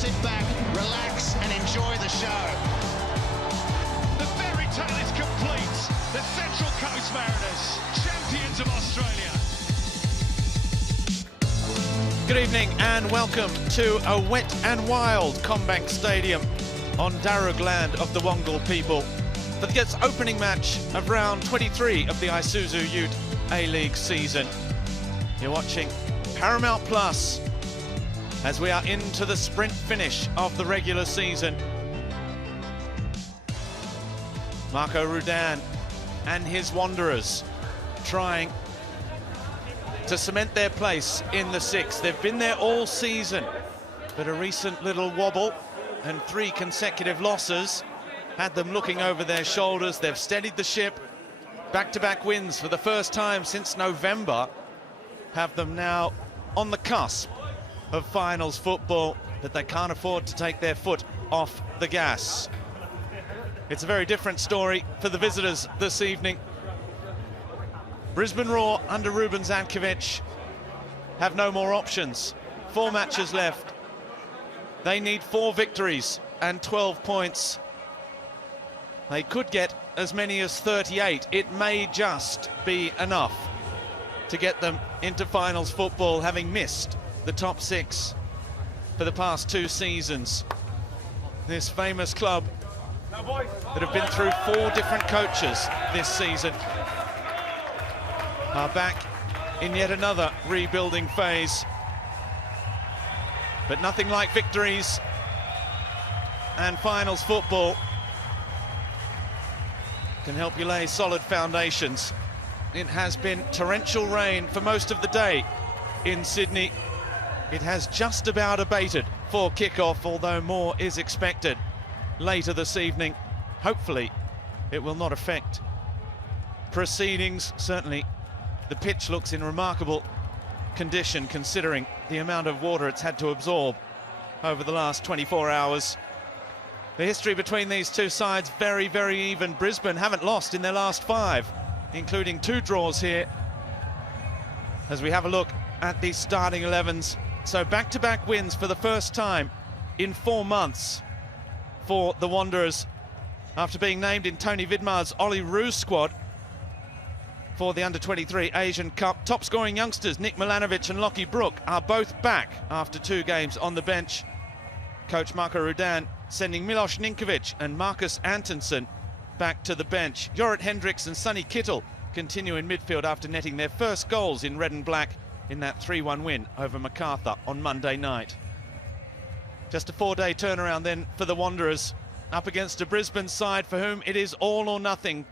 sit back, relax and enjoy the show. The fairy tale is complete. The Central Coast Mariners, champions of Australia. Good evening and welcome to a wet and wild Combank Stadium on Darug land of the Wongal people for the opening match of round 23 of the Isuzu Ute A-League season. You're watching Paramount Plus as we are into the sprint finish of the regular season. Marco Rudan and his Wanderers trying to cement their place in the six. They've been there all season, but a recent little wobble and 3 consecutive losses had them looking over their shoulders. They've steadied the ship. Back-to-back wins for the first time since November have them now on the cusp of finals football, but they can't afford to take their foot off the gas. It's a very different story for the visitors this evening. Brisbane Roar under Ruben Zankovic have no more options. 4 matches left. They need 4 victories and 12 points. They could get as many as 38. It may just be enough to get them into finals football, having missed the top 6 for the past 2 seasons. This famous club that have been through 4 different coaches this season are back in yet another rebuilding phase. But nothing like victories and finals football can help you lay solid foundations. It has been torrential rain for most of the day in Sydney. It has just about abated for kickoff, although more is expected later this evening. Hopefully it will not affect proceedings. Certainly the pitch looks in remarkable condition considering the amount of water it's had to absorb over the last 24 hours. The history between these two sides very, very even. Brisbane haven't lost in their last 5, including 2 draws here. As we have a look at the starting 11s. So back-to-back wins for the first time in 4 months for the Wanderers, after being named in Tony Vidmar's Ollie Roos squad for the Under-23 Asian Cup. Top-scoring youngsters Nick Milanovic and Lockie Brooke are both back after 2 games on the bench. Coach Marco Rudan sending Milos Ninkovic and Marcus Antonsen back to the bench. Jorrit Hendricks and Sonny Kittle continue in midfield after netting their first goals in red and black in that 3-1 win over MacArthur on Monday night. Just a 4-day turnaround then for the Wanderers, up against a Brisbane side for whom it is all or nothing.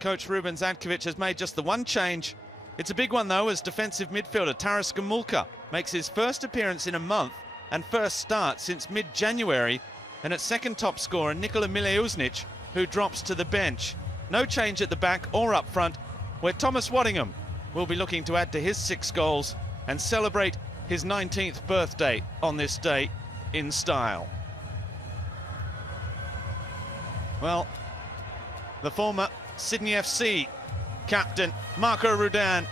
Coach Ruben Zankovic has made just the one change. It's a big one though, as defensive midfielder Taras Gamulka makes his first appearance in a month and first start since mid-January, and at second top scorer Nikola Mileuznic, who drops to the bench. No change at the back or up front, where Thomas Waddingham will be looking to add to his 6 goals and celebrate his 19th birthday on this day in style. Well, the former Sydney FC captain Marco Rudan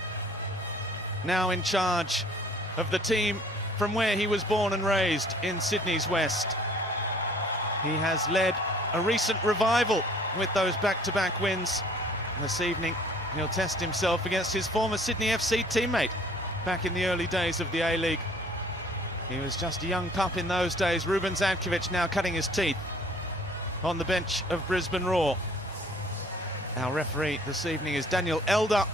now in charge of the team from where he was born and raised in Sydney's West. He has led a recent revival with those back-to-back wins. This evening he'll test himself against his former Sydney FC teammate back in the early days of the A-League. He was just a young pup in those days. Ruben Zankovic now cutting his teeth on the bench of Brisbane Roar. Our referee this evening is Daniel Elder.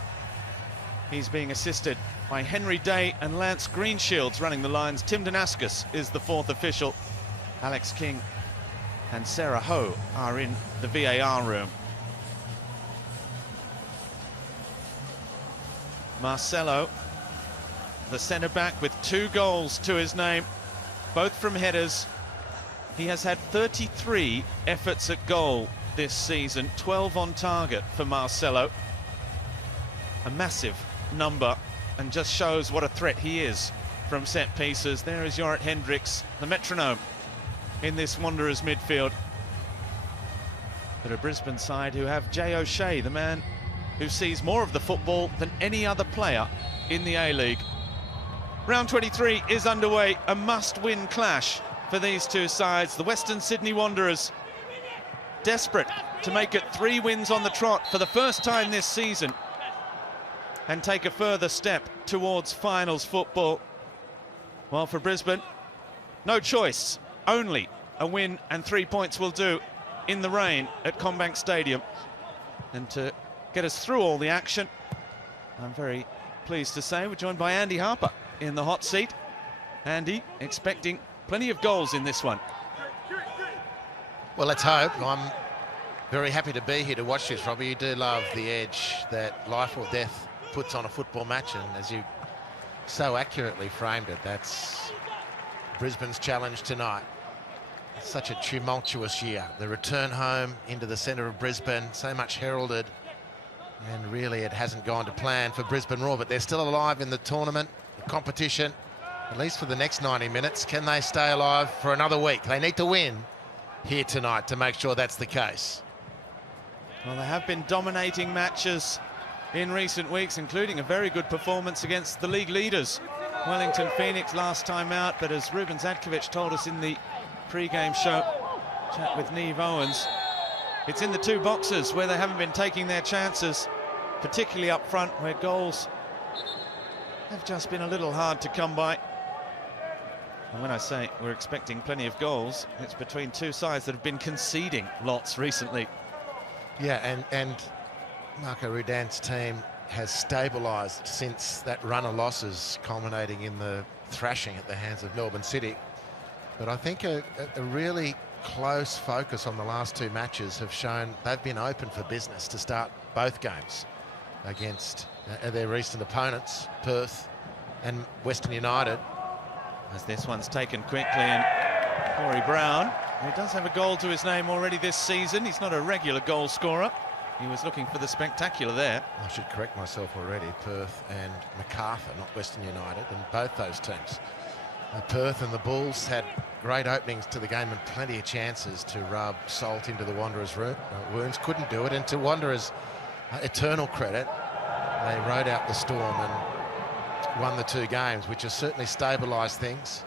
He's being assisted by Henry Day and Lance Greenshields running the lines. Tim Danaskis is the 4th official. Alex King and Sarah Ho are in the VAR room. Marcelo, the centre-back, with 2 goals to his name, both from headers. He has had 33 efforts at goal this season, 12 on target for Marcelo. A massive number, and just shows what a threat he is from set pieces. There is Jorrit Hendricks, the metronome in this Wanderers midfield. But a Brisbane side who have Jay O'Shea, the man who sees more of the football than any other player in the A-League. Round 23 is underway, a must-win clash for these two sides. The Western Sydney Wanderers desperate to make it 3 wins on the trot for the first time this season and take a further step towards finals football. Well, for Brisbane, no choice, only a win, and 3 points will do in the rain at CommBank Stadium. And to get us through all the action, I'm very pleased to say we're joined by Andy Harper in the hot seat. Andy, expecting plenty of goals in this one. Well, let's hope. I'm very happy to be here to watch this, Robbie. You do love the edge that life or death puts on a football match, and as you so accurately framed it, that's Brisbane's challenge tonight. It's such a tumultuous year. The return home into the centre of Brisbane, so much heralded, and really it hasn't gone to plan for Brisbane Roar, but they're still alive in the tournament, the competition, at least for the next 90 minutes. Can they stay alive for another week? They need to win here tonight to make sure that's the case. Well, they have been dominating matches in recent weeks, including a very good performance against the league leaders, Wellington Phoenix, last time out. But as Ruben Zadkovic told us in the pre-game show chat with Neve Owens, it's in the 2 boxes where they haven't been taking their chances, particularly up front, where goals have just been a little hard to come by. And when I say we're expecting plenty of goals, it's between 2 sides that have been conceding lots recently. Yeah, and Marco Rudan's team has stabilised since that run of losses culminating in the thrashing at the hands of Melbourne City. But I think a really close focus on the last 2 matches have shown they've been open for business to start both games against their recent opponents, Perth and Western United. As this one's taken quickly, and Corey Brown, who does have a goal to his name already this season. He's not a regular goal scorer. He was looking for the spectacular there. I should correct myself already. Perth and Macarthur, not Western United, and both those teams. Perth and the Bulls had great openings to the game and plenty of chances to rub salt into the Wanderers' wounds. Couldn't do it, and to Wanderers' eternal credit, they rode out the storm and won the 2 games, which has certainly stabilised things.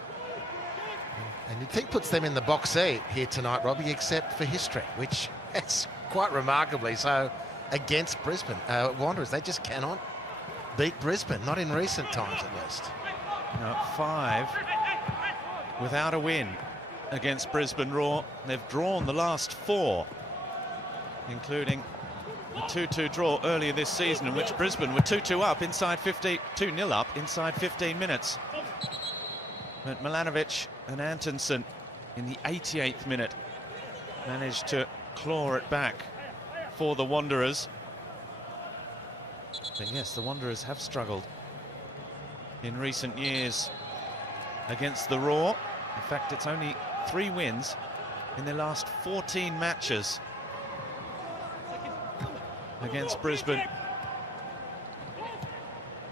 And you'd think puts them in the box seat here tonight, Robbie, except for history, which is quite remarkably so against Brisbane. Wanderers, they just cannot beat Brisbane, not in recent times at least. No, 5 without a win against Brisbane Roar. They've drawn the last 4, including a 2-2 draw earlier this season, in which Brisbane were 2-2 up inside 2-0 up inside 15 minutes. But Milanovic and Antonsen in the 88th minute managed to claw it back for the Wanderers. But yes, the Wanderers have struggled in recent years against the Roar. In fact, it's only 3 wins in their last 14 matches against Brisbane.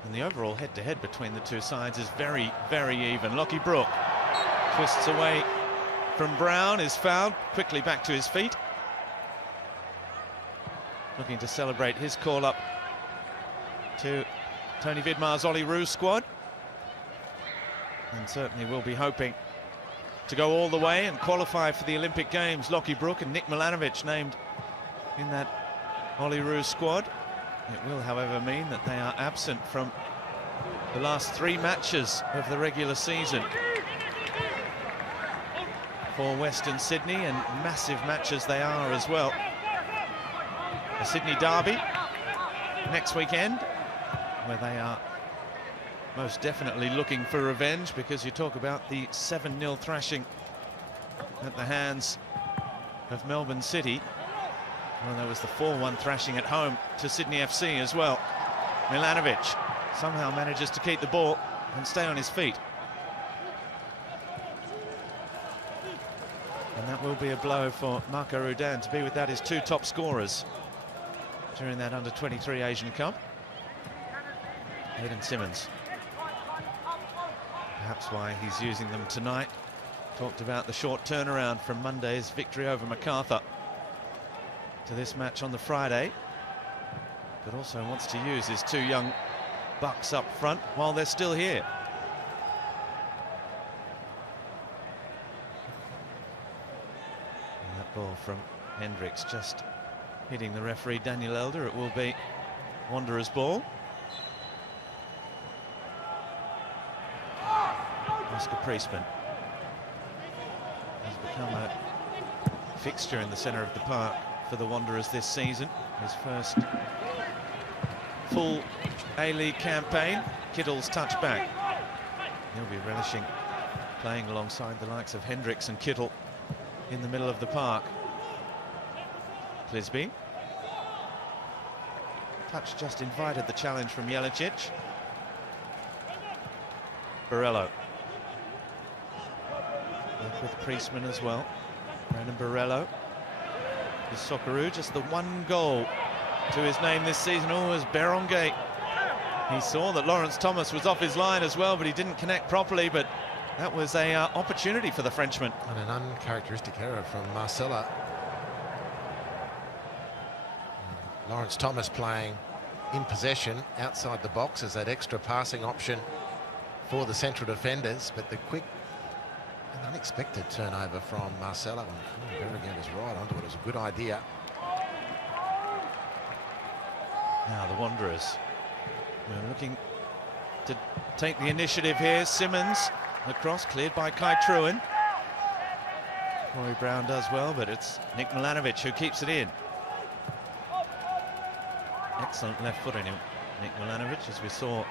And the overall head-to-head between the 2 sides is very, very even. Lockie Brook twists away from Brown, is fouled, quickly back to his feet. Looking to celebrate his call-up to Tony Vidmar's Ollie Roos squad. And certainly will be hoping to go all the way and qualify for the Olympic Games. Lockie Brook and Nick Milanovic named in that Ollie Roos squad. It will, however, mean that they are absent from the last 3 matches of the regular season for Western Sydney, and massive matches they are as well. The Sydney Derby next weekend, where they are most definitely looking for revenge, because you talk about the 7-0 thrashing at the hands of Melbourne City. Well, there was the 4-1 thrashing at home to Sydney FC as well. Milanovic somehow manages to keep the ball and stay on his feet. And that will be a blow for Marco Rudan to be without his 2 top scorers during that under-23 Asian Cup. Hayden Simmons. Perhaps why he's using them tonight. Talked about the short turnaround from Monday's victory over Macarthur to this match on the Friday, but also wants to use his 2 young bucks up front while they're still here. Ball from Hendricks, just hitting the referee Daniel Elder. It will be Wanderers' ball. Oscar Priestman has become a fixture in the centre of the park for the Wanderers this season. His first full A-League campaign. Kittle's touchback. He'll be relishing playing alongside the likes of Hendricks and Kittle in the middle of the park. Clisby. Touch just invited the challenge from Jelicic. Borello. Work with Priestman as well. Brandon Borello. The Socceroo, just the one goal to his name this season. Oh, as Berenguer. He saw that Lawrence Thomas was off his line as well, but he didn't connect properly. But that was a opportunity for the Frenchman. And an uncharacteristic error from Marcella. Lawrence Thomas playing in possession outside the box as that extra passing option for the central defenders, but the quick and unexpected turnover from Marcella, and Berenguer was right onto it. It was a good idea. Now the Wanderers are looking to take the initiative here. Simmons across, cleared by Kai Trewin. Corey Brown does well, but it's Nick Milanovic who keeps it in. Excellent left foot in him, Nick Milanovic, as we saw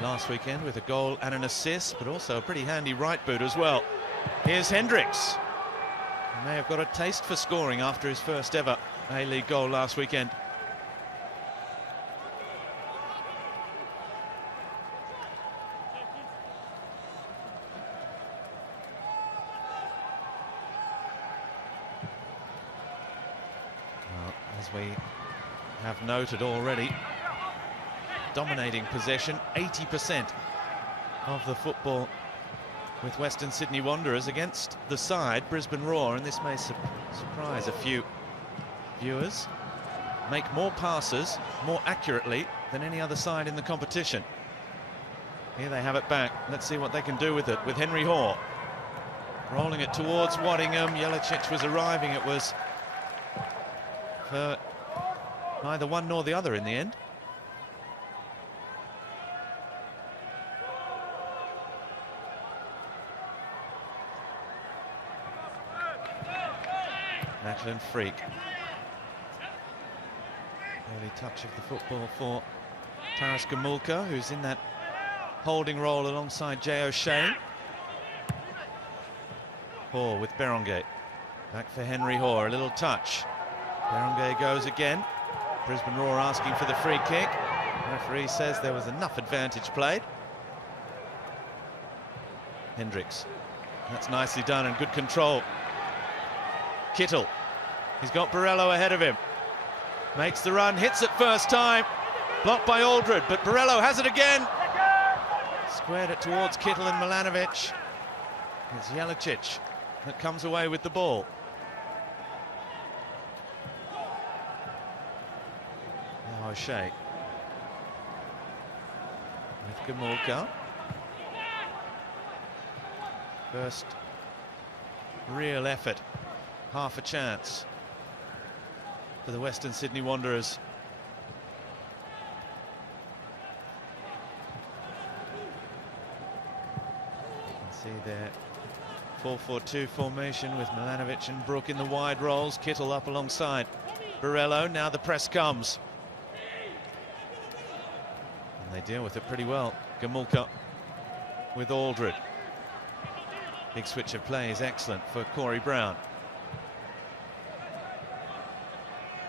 last weekend with a goal and an assist, but also a pretty handy right boot as well. Here's Hendricks. He may have got a taste for scoring after his first ever A-League goal last weekend. Well, as we have noted already, dominating possession, 80% of the football with Western Sydney Wanderers against the side, Brisbane Roar, and this may surprise a few viewers, make more passes more accurately than any other side in the competition. Here they have it back. Let's see what they can do with it, with Henry Hoare. Rolling it towards Waddingham. Jelicic was arriving. It was for neither one nor the other in the end. Macklin Freak. Early touch of the football for Taras Gamulka, who's in that holding role alongside Jay O'Shea. Hoare with Berenguer. Back for Henry Hoare, a little touch. Berenguer goes again. Brisbane Roar asking for the free kick. The referee says there was enough advantage played. Hendricks. That's nicely done and good control. Kittle. He's got Borello ahead of him. Makes the run, hits it first time. Blocked by Aldred, but Borello has it again. Squared it towards Kittle and Milanovic. It's Jelicic that comes away with the ball. Now O'Shea. With Gamulka. First real effort. Half a chance for the Western Sydney Wanderers. You can see their 4-4-2 formation with Milanovic and Brook in the wide rolls. Kittle up alongside Borello. Now the press comes. And they deal with it pretty well. Gamulka with Aldred. Big switch of play is excellent for Corey Brown.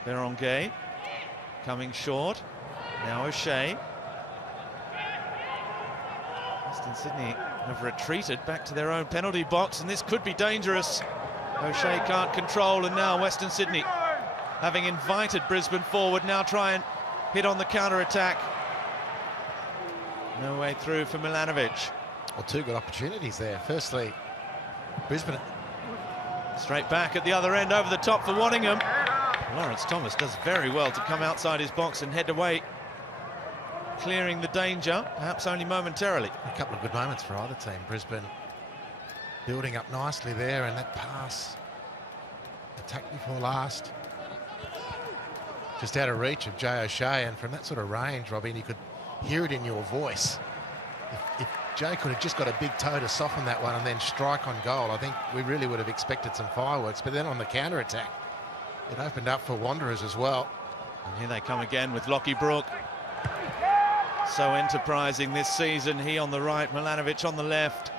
Berenguer coming short. Now O'Shea. Western Sydney have retreated back to their own penalty box, and this could be dangerous. O'Shea can't control, and now Western Sydney, having invited Brisbane forward, now try and hit on the counter-attack. No way through for Milanovic. Well, two good opportunities there. Firstly, Brisbane. Straight back at the other end, over the top for Waddingham. Lawrence Thomas does very well to come outside his box and head away, clearing the danger, perhaps only momentarily. A couple of good moments for either team. Brisbane building up nicely there, and that pass Attack before last. Just out of reach of Jay O'Shea, and from that sort of range, Robin, you could hear it in your voice. If Jay could have just got a big toe to soften that one and then strike on goal, I think we really would have expected some fireworks. But then on the counter-attack, it opened up for Wanderers as well. And here they come again with Lockie Brook. So enterprising this season. He on the right, Milanovic on the left.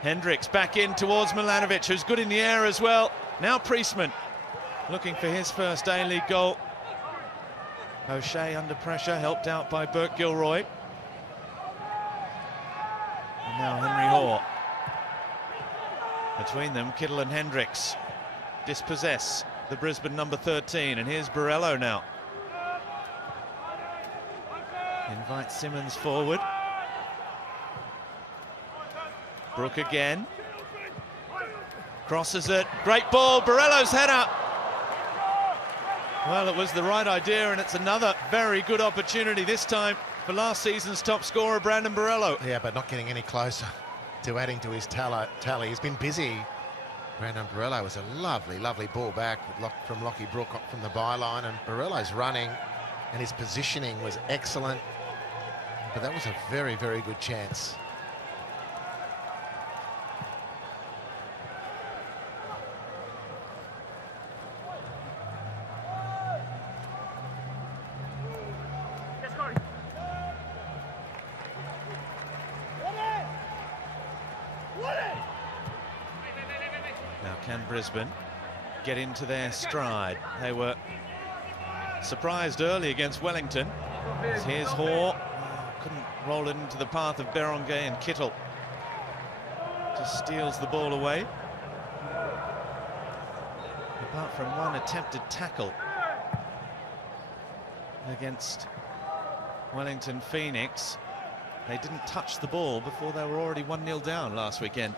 Hendricks back in towards Milanovic, who's good in the air as well. Now Priestman looking for his first A-League goal. O'Shea under pressure, helped out by Burke Gilroy. And now Henry Hoare. Between them, Kittle and Hendricks dispossess the Brisbane number 13, and here's Borrello now. Invites Simmons forward. Brook again. Crosses it. Great ball. Borrello's header. Well, it was the right idea, and it's another very good opportunity, this time for last season's top scorer, Brandon Borrello. Yeah, but not getting any closer to adding to his tally. He's been busy. Brandon Borrello was a lovely, lovely ball back from Lockie Brook from the byline, and Borrello's running and his positioning was excellent. But that was a very, very good chance. Now can Brisbane get into their stride? They were surprised early against Wellington. Here's Hoare. Couldn't roll it into the path of Berenguer, and Kittle just steals the ball away. Apart from one attempted tackle against Wellington Phoenix, they didn't touch the ball before they were already 1-0 down last weekend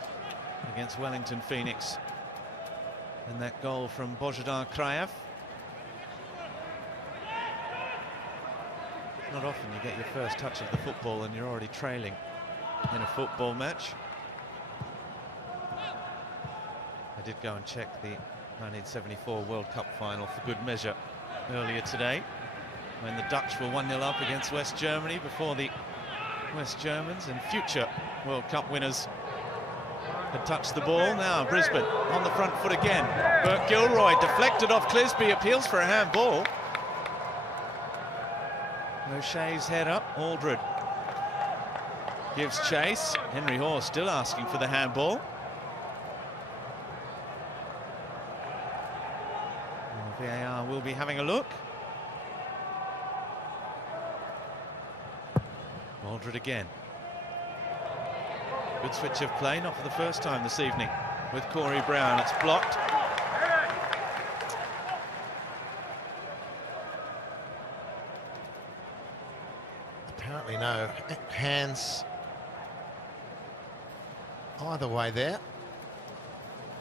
against Wellington Phoenix. And that goal from Božidar Krajev. Not often you get your first touch of the football and you're already trailing in a football match. I did go and check the 1974 World Cup final for good measure earlier today, when the Dutch were 1-0 up against West Germany before the West Germans and future World Cup winners had touched the ball. Now Brisbane on the front foot again. Burke Gilroy deflected off Clisby, appeals for a handball. O'Shea's head up. Aldred gives chase. Henry Hoare still asking for the handball. VAR will be having a look. Aldred again. Good switch of play, not for the first time this evening with Corey Brown. It's blocked. Apparently no hands either way there.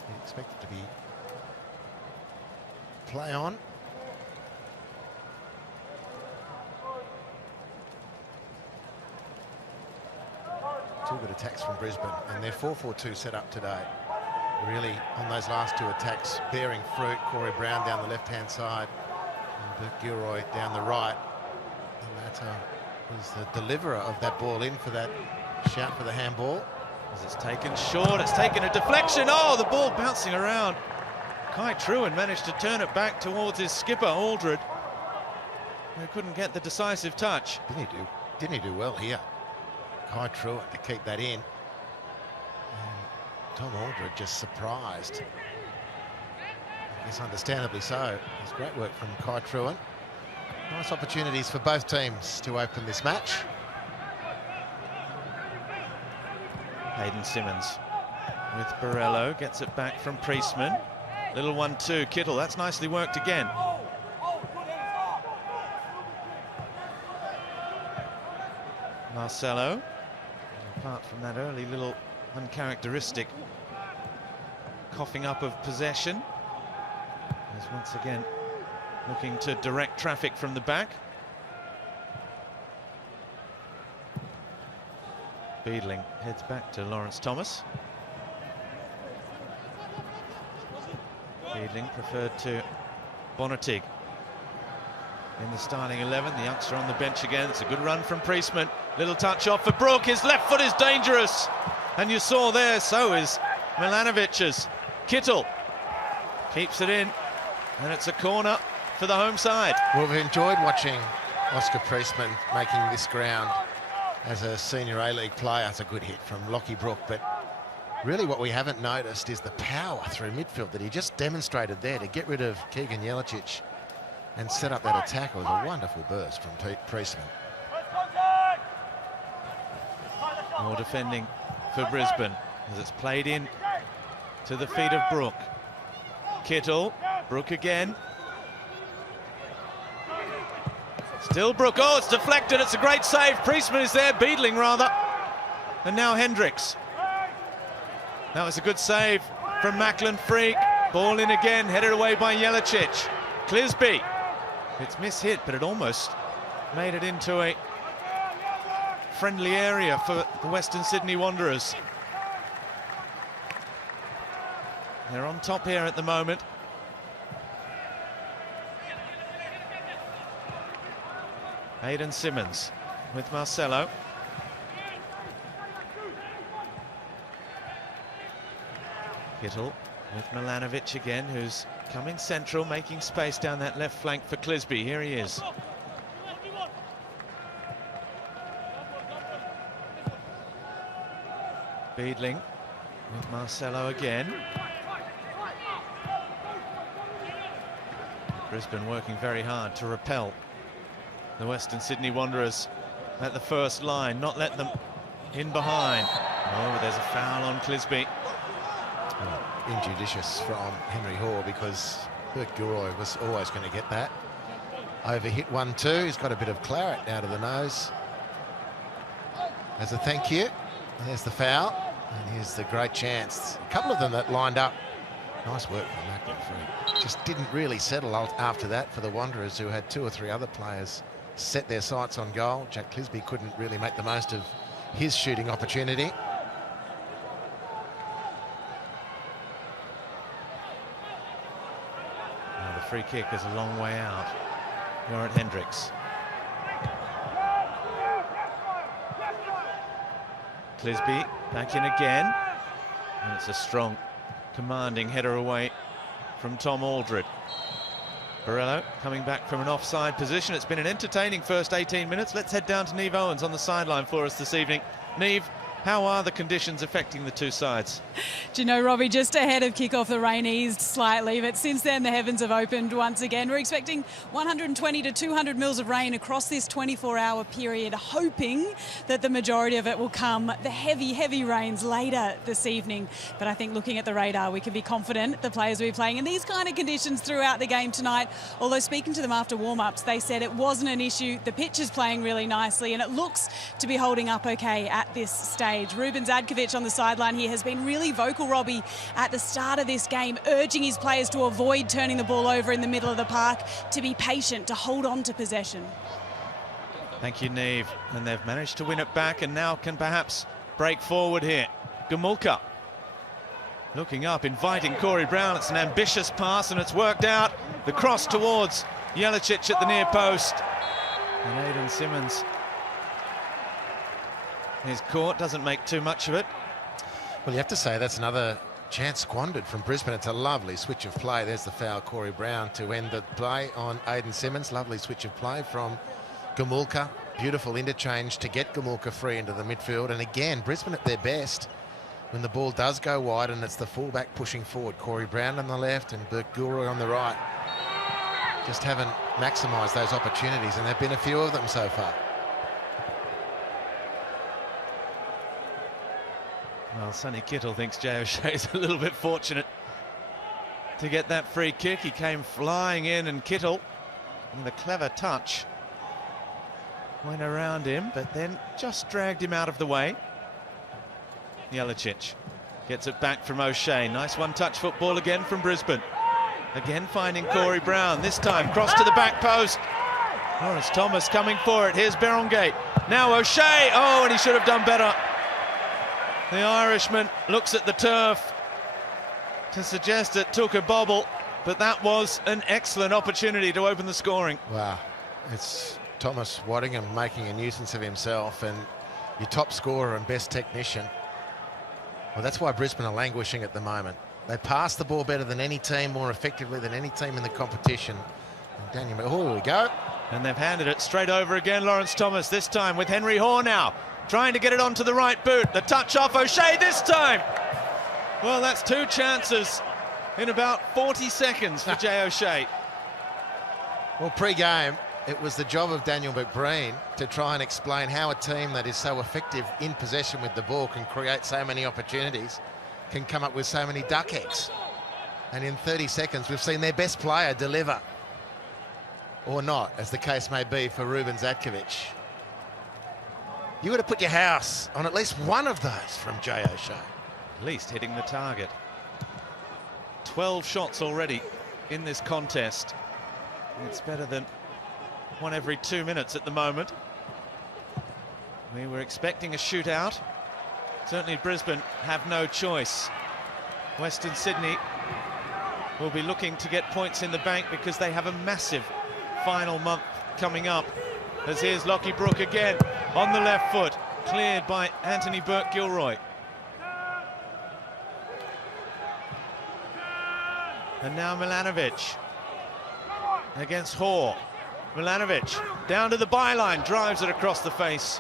You expect it to be play on. Two good attacks from Brisbane, and their 4-4-2 set up today. Really, on those last two attacks, bearing fruit. Corey Brown down the left-hand side, and Burke Gilroy down the right. The latter was the deliverer of that ball in for that shout for the handball. As it's taken short, it's taken a deflection. Oh, the ball bouncing around. Kai Truhan managed to turn it back towards his skipper, Aldred. He couldn't get the decisive touch. Didn't he do well here? Kai Truhan to keep that in. And Tom Aldred just surprised. I guess understandably so. It's great work from Kai Truhan. Nice opportunities for both teams to open this match. Hayden Simmons with Borrello, gets it back from Priestman. Little 1-2, Kittle, that's nicely worked again. Marcelo, apart from that early little uncharacteristic coughing up of possession, is once again looking to direct traffic from the back. Beadling heads back to Lawrence Thomas. Beadling preferred to Bonatig in the starting 11. The youngster on the bench again. It's a good run from Priestman. Little touch off for Brook. His left foot is dangerous. And you saw there, so is Milanovic's. Kittle keeps it in. And it's a corner for the home side. Well, we've enjoyed watching Oscar Priestman making this ground as a senior A-League player. It's a good hit from Lockie Brook, but really what we haven't noticed is the power through midfield that he just demonstrated there to get rid of Keegan Jelicic and set up that attack. It was a wonderful burst from Priestman. More defending for Brisbane as it's played in to the feet of Brook. Kittle, Brook again. Still Brook. Oh, it's deflected. It's a great save. Priestman is there, Beadling rather. And now Hendricks. That was a good save from Macklin Freak. Ball in again, headed away by Jelicic. Clisby. It's mishit, but it almost made it into a friendly area for the Western Sydney Wanderers. They're on top here at the moment. Aidan Simmons with Marcelo. Kittle with Milanovic again, who's coming central, making space down that left flank for Clisby. Here he is. Beadling with Marcelo again. Brisbane working very hard to repel the Western Sydney Wanderers at the first line, not let them in behind. Oh, but there's a foul on Clisby. Injudicious from Henry Hoare, because Bert Gilroy was always going to get that. Overhit 1-2. He's got a bit of claret out of the nose as a thank you. And there's the foul, and here's the great chance. A couple of them that lined up. Nice work from Macklin Freak. Just didn't really settle after that for the Wanderers, who had two or three other players set their sights on goal. Jack Clisby couldn't really make the most of his shooting opportunity. Free kick is a long way out. You're at Hendricks. Clisby back in again. And it's a strong, commanding header away from Tom Aldred. Borello coming back from an offside position. It's been an entertaining first 18 minutes. Let's head down to Neve Owens on the sideline for us this evening. Neve, how are the conditions affecting the two sides? Do you know, Robbie, just ahead of kick-off, the rain eased slightly, but since then the heavens have opened once again. We're expecting 120 to 200 mils of rain across this 24-hour period, hoping that the majority of it will come the heavy, heavy rains later this evening. But I think looking at the radar, we can be confident the players will be playing in these kind of conditions throughout the game tonight. Although speaking to them after warm-ups, they said it wasn't an issue. The pitch is playing really nicely and it looks to be holding up okay at this stage. Ruben Zadkovic on the sideline here has been really vocal, Robbie, at the start of this game, urging his players to avoid turning the ball over in the middle of the park, to be patient, to hold on to possession. Thank you, Neve. And they've managed to win it back and now can perhaps break forward here. Gumulka looking up, inviting Corey Brown. It's an ambitious pass and it's worked out. The cross towards Jelicic at the near post. And Aidan Simmons is caught, doesn't make too much of it. Well, you have to say that's another chance squandered from Brisbane. It's a lovely switch of play. There's the foul, Corey Brown, to end the play on Aidan Simmons. Lovely switch of play from Gumulka. Beautiful interchange to get Gumulka free into the midfield. And again, Brisbane at their best when the ball does go wide and it's the fullback pushing forward. Corey Brown on the left and Bert Gilroy on the right. Just haven't maximised those opportunities, and there have been a few of them so far. Well, Sonny Kittle thinks Jay O'Shea's a little bit fortunate to get that free kick. He came flying in, and Kittle, with a clever touch, went around him, but then just dragged him out of the way. Jelicic gets it back from O'Shea. Nice one-touch football again from Brisbane. Again finding Corey Brown, this time cross to the back post. Lawrence Thomas coming for it. Here's Berongate. Now O'Shea. Oh, and he should have done better. The Irishman looks at the turf to suggest it took a bobble. but that was an excellent opportunity to open the scoring. Wow, it's Thomas Waddingham making a nuisance of himself, and your top scorer and best technician. Well, that's why Brisbane are languishing at the moment. They pass the ball better than any team, more effectively than any team in the competition. And Daniel, oh, here we go. And they've handed it straight over again, Lawrence Thomas, this time with Henry Hoare now, trying to get it onto the right boot. The touch off O'Shea this time. Well, that's 2 chances in about 40 seconds for Jay O'Shea. Well, pre-game, it was the job of Daniel McBreen to try and explain how a team that is so effective in possession with the ball can create so many opportunities, can come up with so many duck eggs. And in 30 seconds, we've seen their best player deliver. Or not, as the case may be for Ruben Zatkovic. You would have put your house on at least one of those from Jay O'Shea. At least hitting the target. 12 shots already in this contest. It's better than 1 every 2 minutes at the moment. We were expecting a shootout. Certainly Brisbane have no choice. Western Sydney will be looking to get points in the bank because they have a massive final month coming up. As here's Lockie Brook again on the left foot, cleared by Anthony Burke-Gilroy. And now Milanovic against Hoare. Milanovic down to the byline, drives it across the face.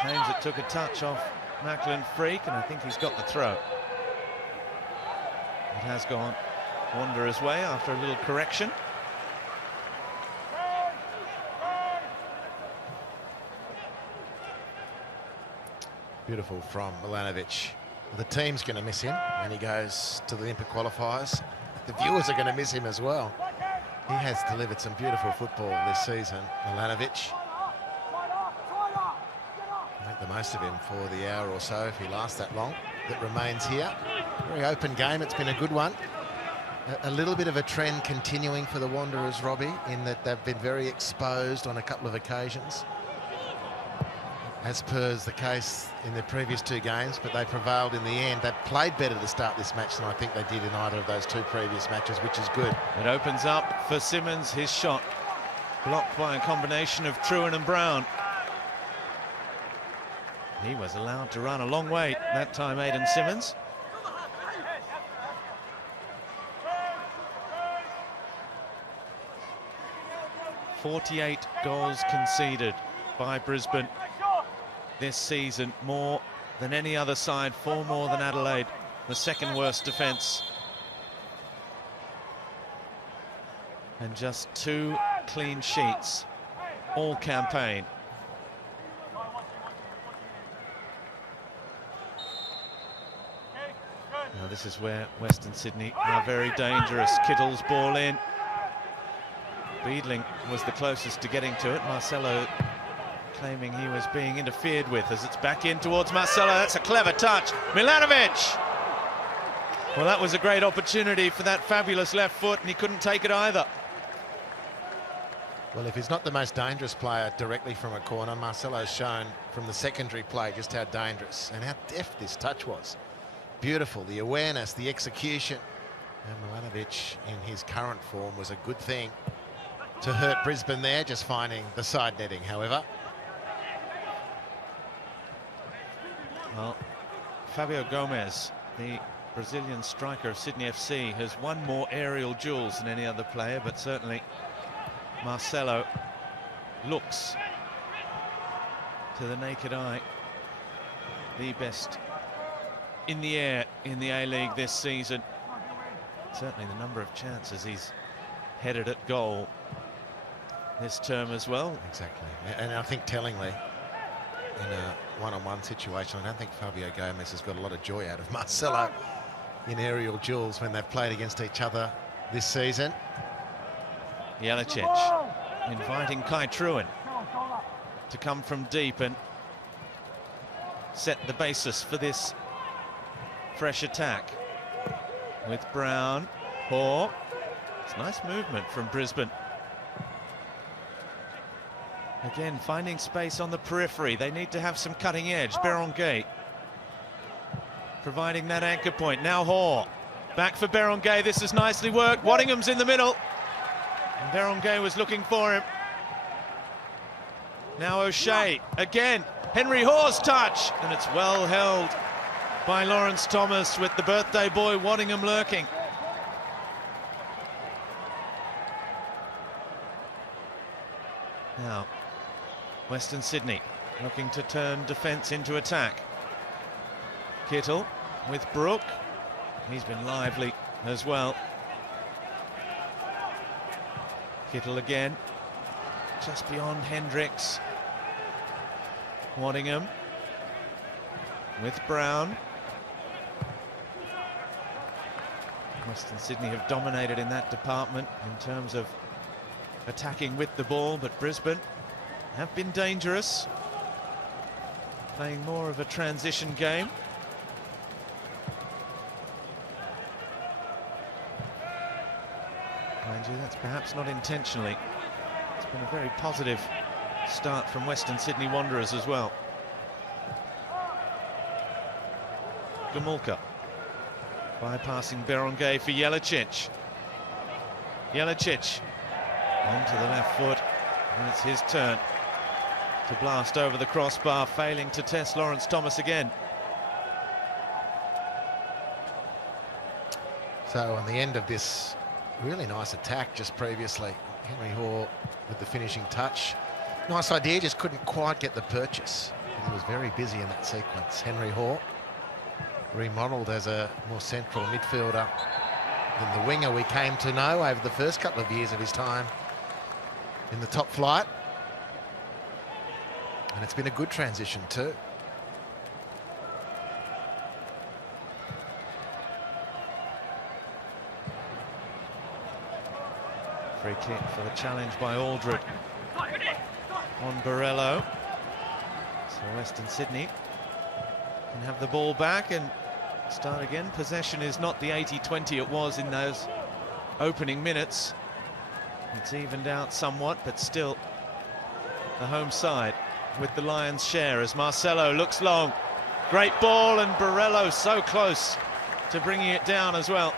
Claims it took a touch off Macklin Freak, and I think he's got the throw. It has gone Wanderer's way after a little correction. Beautiful from Milanovic. The team's going to miss him when he goes to the Olympic qualifiers. The viewers are going to miss him as well. He has delivered some beautiful football this season, Milanovic. Make the most of him for the hour or so, if he lasts that long, that remains here. Very open game, it's been a good one. A little bit of a trend continuing for the Wanderers, Robbie, in that they've been very exposed on a couple of occasions, as per the case in their previous 2 games, but they prevailed in the end. They played better to start this match than I think they did in either of those 2 previous matches, which is good. It opens up for Simmons, his shot blocked by a combination of Trewin and Brown. He was allowed to run a long way that time, Aidan Simmons. "48 goals conceded by Brisbane this season, more than any other side, 4 more than Adelaide, the 2nd worst defence. And just 2 clean sheets all campaign. Now this is where Western Sydney are very dangerous. Kittle's ball in. Beadling was the closest to getting to it. Marcelo claiming he was being interfered with as it's back in towards Marcelo. That's a clever touch. Milanovic! Well, that was a great opportunity for that fabulous left foot, and he couldn't take it either. Well, if he's not the most dangerous player directly from a corner, Marcelo's shown from the secondary play just how dangerous and how deft this touch was. Beautiful, the awareness, the execution. And Milanovic, in his current form, was a good thing to hurt Brisbane there, just finding the side netting, however. Well, Fabio Gomez, the Brazilian striker of Sydney FC, has won more aerial duels than any other player, but certainly Marcelo looks, to the naked eye, the best in the air in the A-League this season. Certainly the number of chances he's headed at goal this term as well. Exactly, and I think tellingly, in a one-on-one situation, I don't think Fabio Gomez has got a lot of joy out of Marcelo in aerial duels when they've played against each other this season. Jelicic inviting Kai Trewin to come from deep and set the basis for this fresh attack. With Brown, Hoare. It's nice movement from Brisbane. Again, finding space on the periphery. They need to have some cutting edge. Berenguer providing that anchor point. Now Hoare Back for Berenguer, this is nicely worked. Waddingham's in the middle. And Berenguer was looking for him. Now O'Shea, again, Henry Hoare's touch, and it's well held by Lawrence Thomas with the birthday boy Waddingham lurking. Now, Western Sydney looking to turn defence into attack. Kittle with Brooke. He's been lively as well. Kittle again, just beyond Hendricks. Waddingham with Brown. Western Sydney have dominated in that department in terms of attacking with the ball, but Brisbane have been dangerous, playing more of a transition game. Mind you, that's perhaps not intentionally. It's been a very positive start from Western Sydney Wanderers as well. Gamulka bypassing Berenguer for Jelicic. Jelicic onto the left foot, and it's his turn to blast over the crossbar, failing to test Lawrence Thomas again. So on the end of this really nice attack just previously, Henry Hoare with the finishing touch. Nice idea, just couldn't quite get the purchase. He was very busy in that sequence. Henry Hoare, remodelled as a more central midfielder than the winger we came to know over the first couple of years of his time in the top flight. And it's been a good transition too. Free kick for the challenge by Aldred on Borrello. So Western Sydney can have the ball back and start again. Possession is not the 80-20 it was in those opening minutes. It's evened out somewhat, but still the home side with the Lions' share as Marcelo looks long. Great ball, and Borrello so close to bringing it down as well.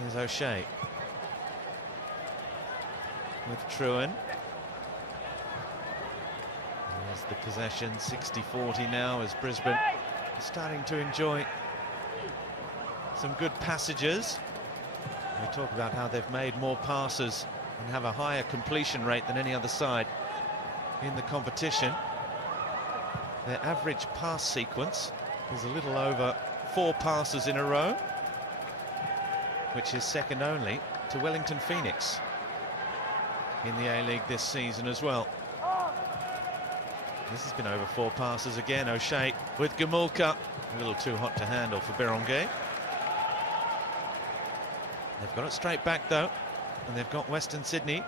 Here's O'Shea with Trewin. There's the possession, 60-40 now, as Brisbane is starting to enjoy some good passages. We talk about how they've made more passes and have a higher completion rate than any other side in the competition. Their average pass sequence is a little over 4 passes in a row, which is second only to Wellington Phoenix in the A-League this season as well. This has been over 4 passes again. O'Shea with Gamulka, a little too hot to handle for Berenguer. They've got it straight back though, and they've got Western Sydney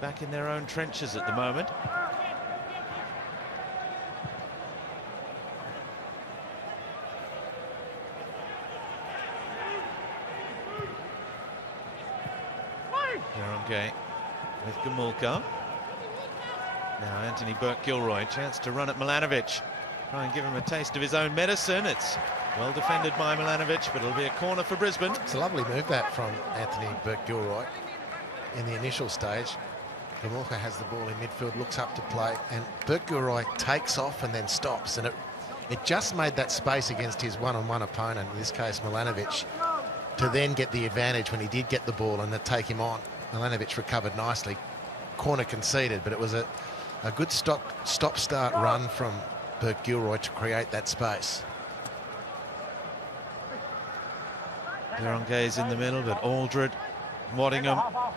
back in their own trenches at the moment. Berenguer with Gamulka. Now Anthony Burke-Gilroy, chance to run at Milanovic. Try and give him a taste of his own medicine. It's well defended by Milanovic, but it'll be a corner for Brisbane. It's a lovely move that from Anthony Burke-Gilroy in the initial stage. Gamulka has the ball in midfield, looks up to play, and Burke-Gilroy takes off and then stops, and it just made that space against his one-on-one opponent, in this case Milanovic, to then get the advantage when he did get the ball and to take him on. Milanovic recovered nicely. Corner conceded, but it was a good stop-start run from Burke-Gilroy to create that space. Berenguer's in the middle, but Aldred, Waddingham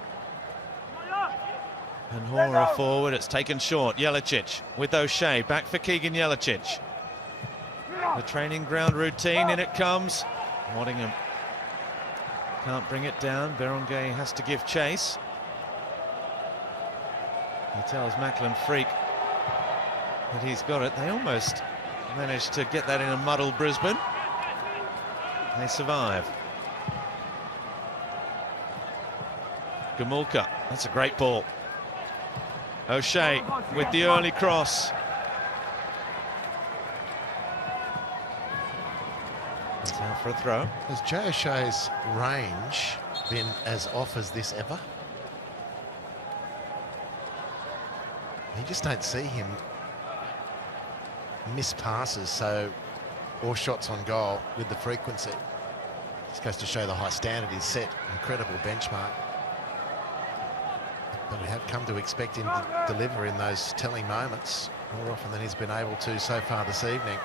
and Hoare forward. It's taken short. Jelicic with O'Shea, back for Keegan Jelicic. The training ground routine, in it comes. Waddingham can't bring it down. Berenguer has to give chase. He tells Macklin Freak that he's got it. They almost managed to get that in a muddled Brisbane. They survive. Gamulka, that's a great ball. O'Shea with the early cross. It's out for a throw. Has Jay O'Shea's range been as off as this ever? You just don't see him miss passes or shots on goal with the frequency. This goes to show the high standard he's set. Incredible benchmark. But we have come to expect him to deliver in those telling moments more often than he's been able to so far this evening.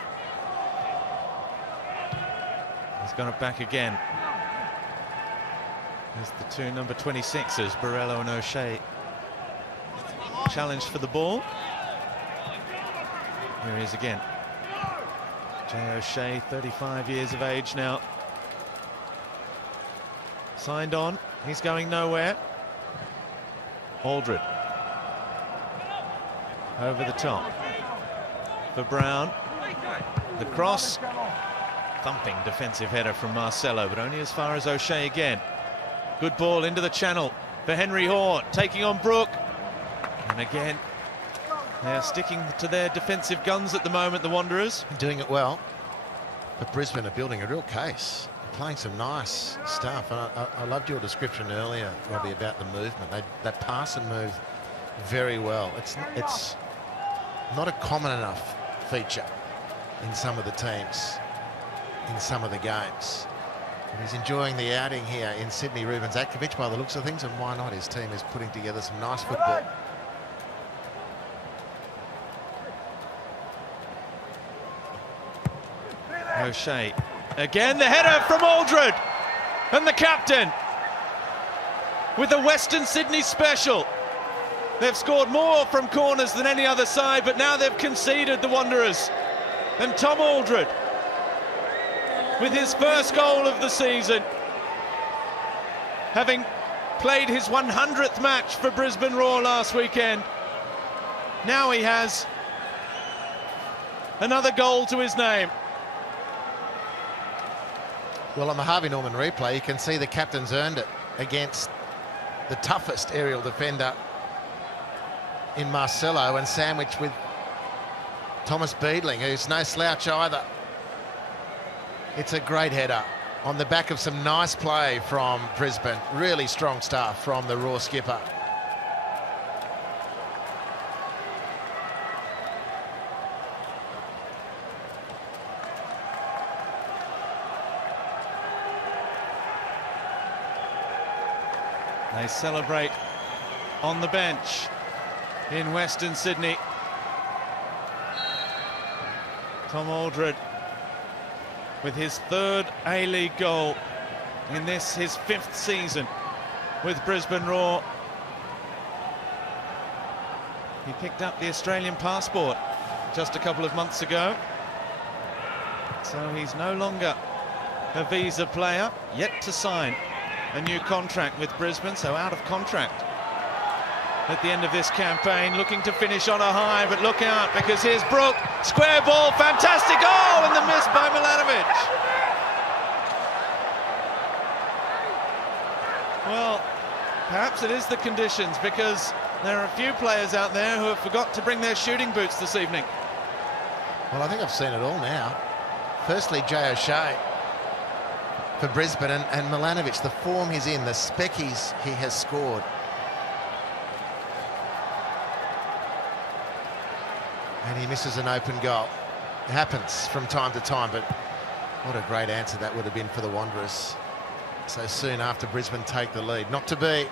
He's got it back again. There's the two number 26s, Borrello and O'Shea. Challenged for the ball. Here he is again. Jay O'Shea, 35 years of age now. Signed on. He's going nowhere. Aldred. Over the top. For Brown. The cross. Thumping defensive header from Marcelo, but only as far as O'Shea again. Good ball into the channel for Henry Hoare, taking on Brook. And again, they're sticking to their defensive guns at the moment, the Wanderers. Doing it well. But Brisbane are building a real case. Playing some nice stuff. And I loved your description earlier, Robbie, about the movement. They pass and move very well. It's not a common enough feature in some of the teams, in some of the games. And he's enjoying the outing here in Sydney, Ruben Zatkovic, by the looks of things, and why not? His team is putting together some nice football. O'Shea. Again, the header from Aldred. And the captain with a Western Sydney special. They've scored more from corners than any other side, but now they've conceded, the Wanderers. And Tom Aldred, with his first goal of the season, having played his 100th match for Brisbane Roar last weekend. Now he has another goal to his name. Well, on the Harvey Norman replay, you can see the captain's earned it against the toughest aerial defender in Marcelo, and sandwiched with Thomas Beadling, who's no slouch either. It's a great header on the back of some nice play from Brisbane. Really strong stuff from the Raw skipper. They celebrate on the bench in Western Sydney. Tom Aldred with his third A-League goal in this, his 5th season with Brisbane Roar. He picked up the Australian passport just a couple of months ago. So he's no longer a visa player, yet to sign a new contract with Brisbane, so out of contract at the end of this campaign, looking to finish on a high, but look out, because here's Brook, square ball, fantastic, oh, and the miss by Milanovic. Well, perhaps it is the conditions, because there are a few players out there who have forgot to bring their shooting boots this evening. Well, I think I've seen it all now. Firstly, Jay O'Shea for Brisbane, and Milanovic, the form he's in, the speckies he has scored. And he misses an open goal. It happens from time to time, but what a great answer that would have been for the Wanderers so soon after Brisbane take the lead. Not to be.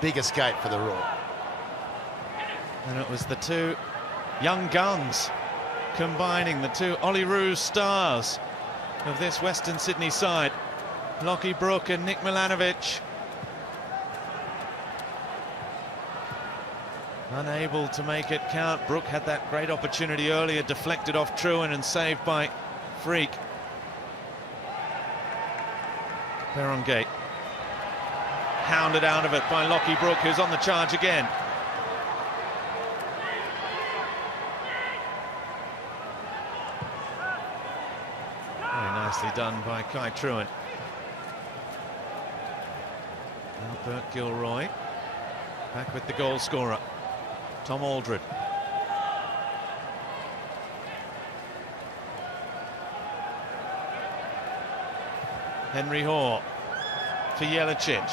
Big escape for the Raw. And it was the two young guns combining, the two Olyroos stars of this Western Sydney side, Lockie Brook and Nick Milanovic. Unable to make it count. Brook had that great opportunity earlier, deflected off Trewin and saved by Freak. Perongate hounded out of it by Lockie Brook, who's on the charge again. Very nicely done by Kai Trewin. Albert Gilroy Back with the goal scorer, Tom Aldred. Henry Hoare for Jelicic.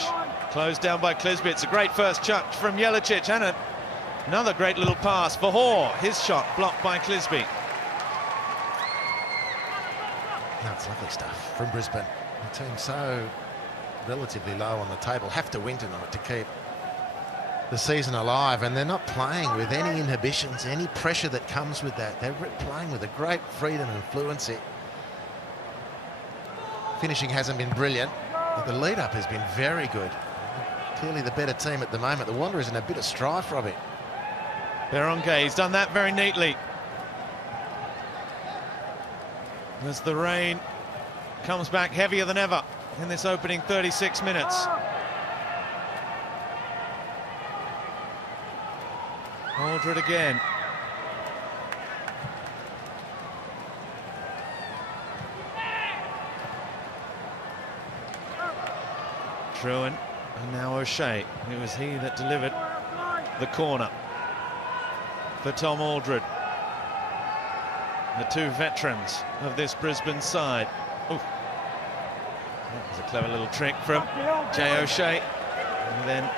Closed down by Clisby. It's a great first touch from Jelicic, and another great little pass for Hoare. His shot blocked by Clisby. That's lovely stuff from Brisbane. The team so relatively low on the table, have to win tonight to keep the season alive, and they're not playing with any inhibitions, any pressure that comes with that. They're playing with a great freedom and fluency. Finishing hasn't been brilliant, but the lead-up has been very good. Clearly the better team at the moment. The Wanderers in a bit of strife, Robbie. Berenguer, he's done that very neatly. As the rain comes back heavier than ever in this opening 36 minutes. Aldred again. Truan, and now O'Shea. It was he that delivered the corner for Tom Aldred. The two veterans of this Brisbane side. Oof. That was a clever little trick from Jay O'Shea, and then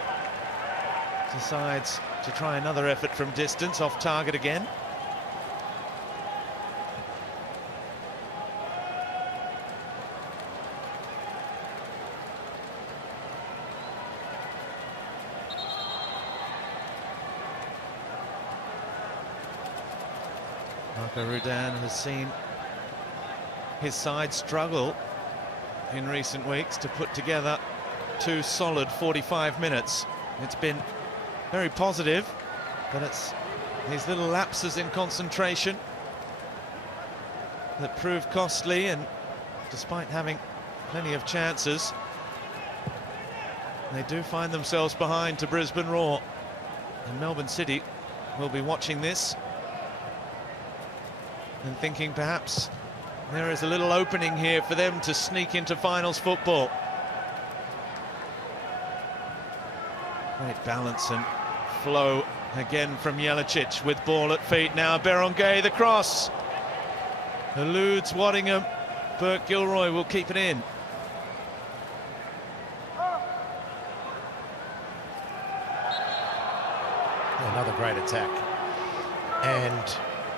decides to try another effort from distance, off target again. Marco Rudan has seen his side struggle in recent weeks to put together two solid 45 minutes. It's been very positive, but it's these little lapses in concentration that prove costly, and despite having plenty of chances, they do find themselves behind to Brisbane Roar. And Melbourne City will be watching this and thinking perhaps there is a little opening here for them to sneak into finals football. Great balance and flow again from Jelicic with ball at feet. Now Berenguer, the cross eludes Waddingham. Burke Gilroy will keep it in. Another great attack. And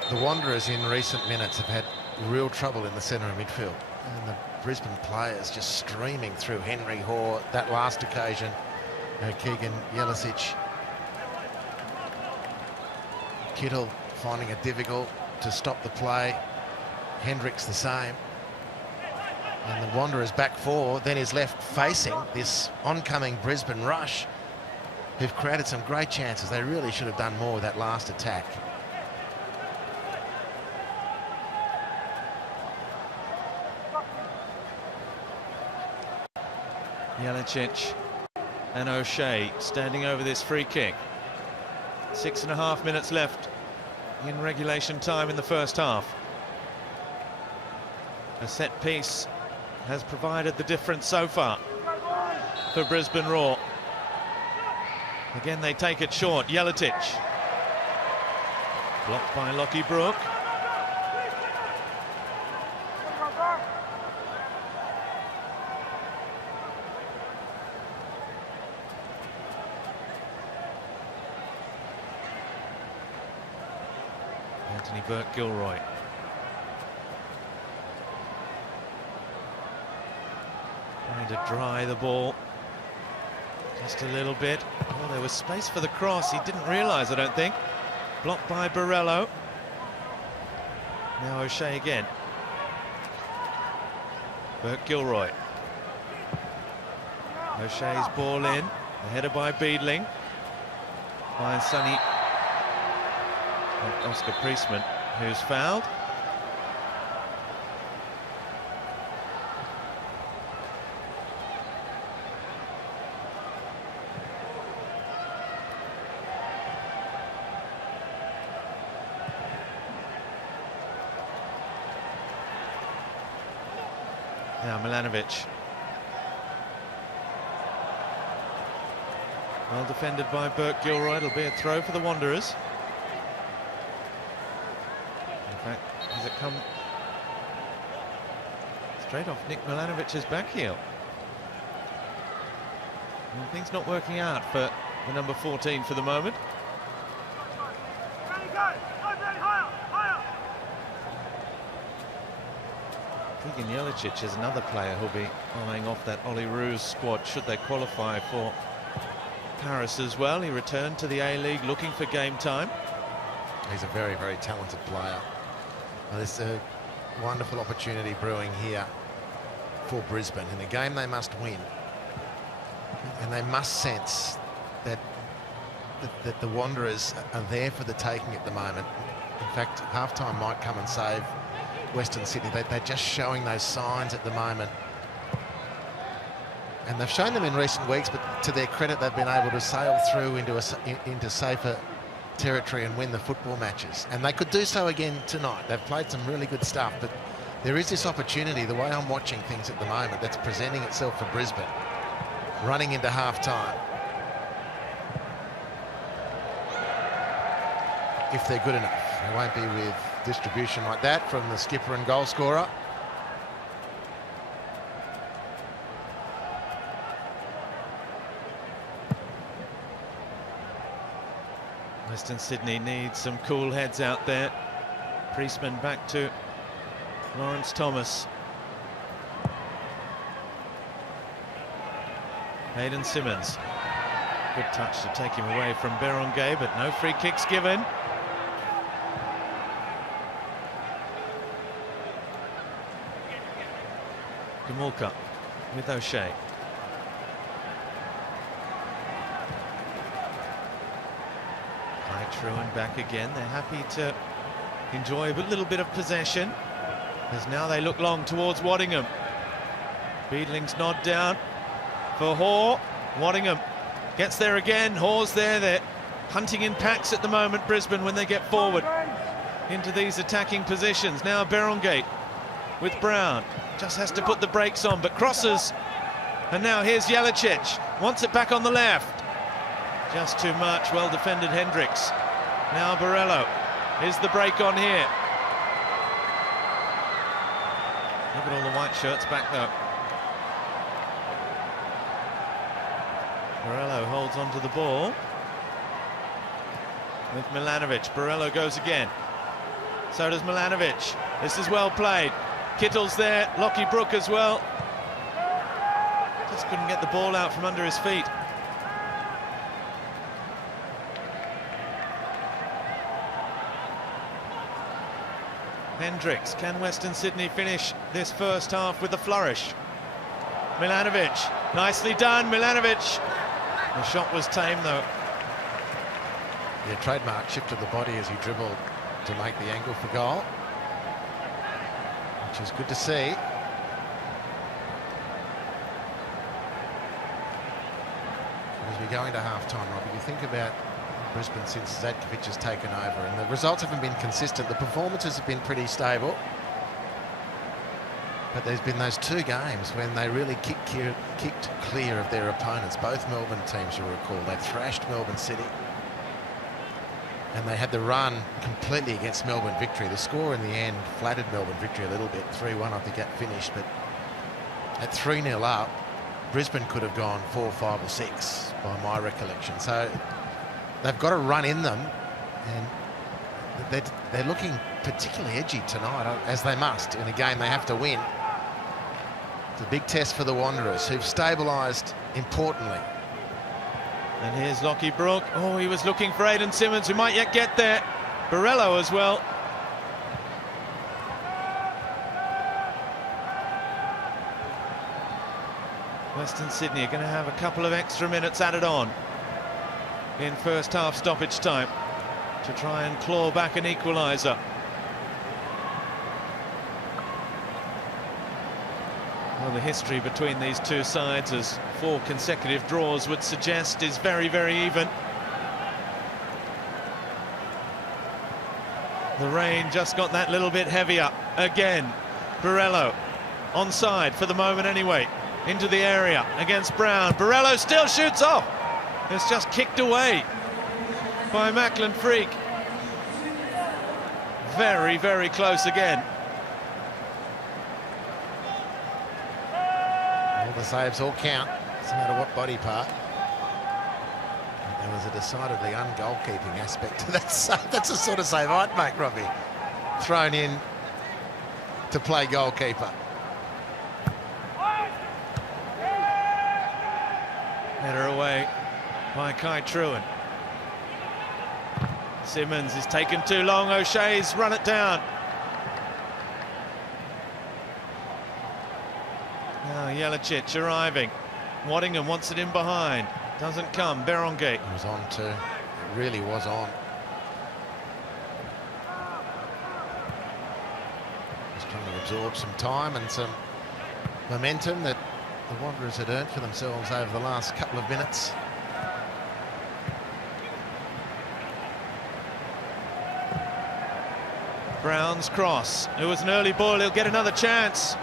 the Wanderers in recent minutes have had real trouble in the centre of midfield. And the Brisbane players just streaming through Henry Hoare. That last occasion, Keegan Jelicic. Kittle finding it difficult to stop the play. Hendricks the same. And the Wanderers back four then is left facing this oncoming Brisbane rush, who've created some great chances. They really should have done more with that last attack. Jelicic and O'Shea standing over this free kick. 6.5 minutes left in regulation time in the first half. A set piece has provided the difference so far for Brisbane Roar. Again, they take it short. Jelicic blocked by Lockie Brook. Anthony Burke-Gilroy. Trying to dry the ball just a little bit. Oh, there was space for the cross. He didn't realise, I don't think. Blocked by Borrello. Now O'Shea again. Burke-Gilroy. O'Shea's ball in. The header by Beadling. By Sonny. Oscar Priestman, who's fouled. Now Milanovic. Well defended by Burke-Gilroy. It'll be a throw for the Wanderers. In fact, has it come straight off Nick Milanovic's back heel? And things not working out for the number 14 for the moment. Keegan Jelicic is another player who'll be eyeing off that Ollie Roos squad should they qualify for Paris as well. He returned to the A-League looking for game time. He's a very, very talented player. Well, there's a wonderful opportunity brewing here for Brisbane in a game they must win. And they must sense that the Wanderers are there for the taking at the moment. In fact, halftime might come and save Western Sydney. They're just showing those signs at the moment. And they've shown them in recent weeks, but to their credit, they've been able to sail through into safer territory and win the football matches. And they could do so again tonight. They've played some really good stuff, but there is this opportunity, the way I'm watching things at the moment, that's presenting itself for Brisbane, running into half-time. If they're good enough. They won't be with distribution like that from the skipper and goal scorer. Western Sydney needs some cool heads out there. Priestman back to Lawrence Thomas. Hayden Simmons. Good touch to take him away from Berenguer, but no free kicks given. Gamulka with O'Shea. True and back again. They're happy to enjoy a little bit of possession as now they look long towards Waddingham. Beadling's nod down for Hoare. Waddingham gets there again. Hoare's there. They're hunting in packs at the moment, Brisbane, when they get forward into these attacking positions. Now Berenguer with Brown. Just has to put the brakes on, but crosses. And now here's Jelicic. Wants it back on the left. Just too much. Well defended Hendricks. Now Borrello. Here's the break on here. Look at all the white shirts back though. Borrello holds onto the ball with Milanovic. Borrello goes again. So does Milanovic. This is well played. Kittle's there. Lockie Brook as well. Just couldn't get the ball out from under his feet. Hendricks. Can Western Sydney finish this first half with a flourish? Milanovic. Nicely done, Milanovic. The shot was tame though. Yeah, trademark shift of the body as he dribbled to make the angle for goal, which is good to see. As we go into half-time, Robbie, you think about Brisbane since Zadkovic has taken over, and the results haven't been consistent. The performances have been pretty stable, but there's been those two games when they really kicked clear of their opponents. Both Melbourne teams, you'll recall, they thrashed Melbourne City, and they had the run completely against Melbourne Victory. The score in the end flattered Melbourne Victory a little bit. 3-1 I think that finished, but at 3-0 up, Brisbane could have gone 4, 5 or 6 by my recollection. So they've got a run in them, and they're looking particularly edgy tonight, as they must in a game they have to win. It's a big test for the Wanderers, who've stabilised importantly. And here's Lockie Brook. Oh, he was looking for Hayden Simmons, who might yet get there. Borrello as well. Western Sydney are going to have a couple of extra minutes added on in first half stoppage time to try and claw back an equaliser. Well, the history between these two sides, as 4 consecutive draws would suggest, is very, very even. The rain just got that little bit heavier again. Borrello onside for the moment anyway, into the area against Brown. Borrello still shoots off. It's just kicked away by Macklin Freak. Very, very close again. All the saves all count, no matter what body part. There was a decidedly un-goalkeeping aspect to that save. That's the sort of save I'd make, Robbie. Thrown in to play goalkeeper. Header away by Kai Truan. Simmons is taken too long. O'Shea's run it down. Now Jelicic arriving. Waddingham wants it in behind. Doesn't come. Berongate. It was on too. It really was on. Just trying to absorb some time and some momentum that the Wanderers had earned for themselves over the last couple of minutes. Brown's cross. It was an early ball. He'll get another chance.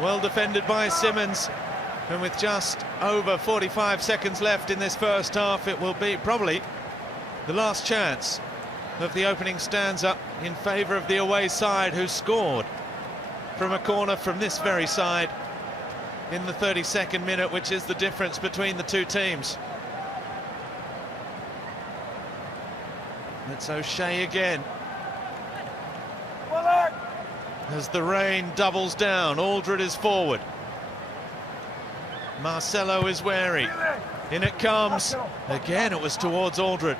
Well defended by Simmons. And with just over 45 seconds left in this first half, it will be probably the last chance of the opening stanza in favour of the away side, who scored from a corner from this very side in the 32nd minute, which is the difference between the two teams. It's O'Shea again. As the rain doubles down, Aldred is forward. Marcelo is wary. In it comes. Again, it was towards Aldred.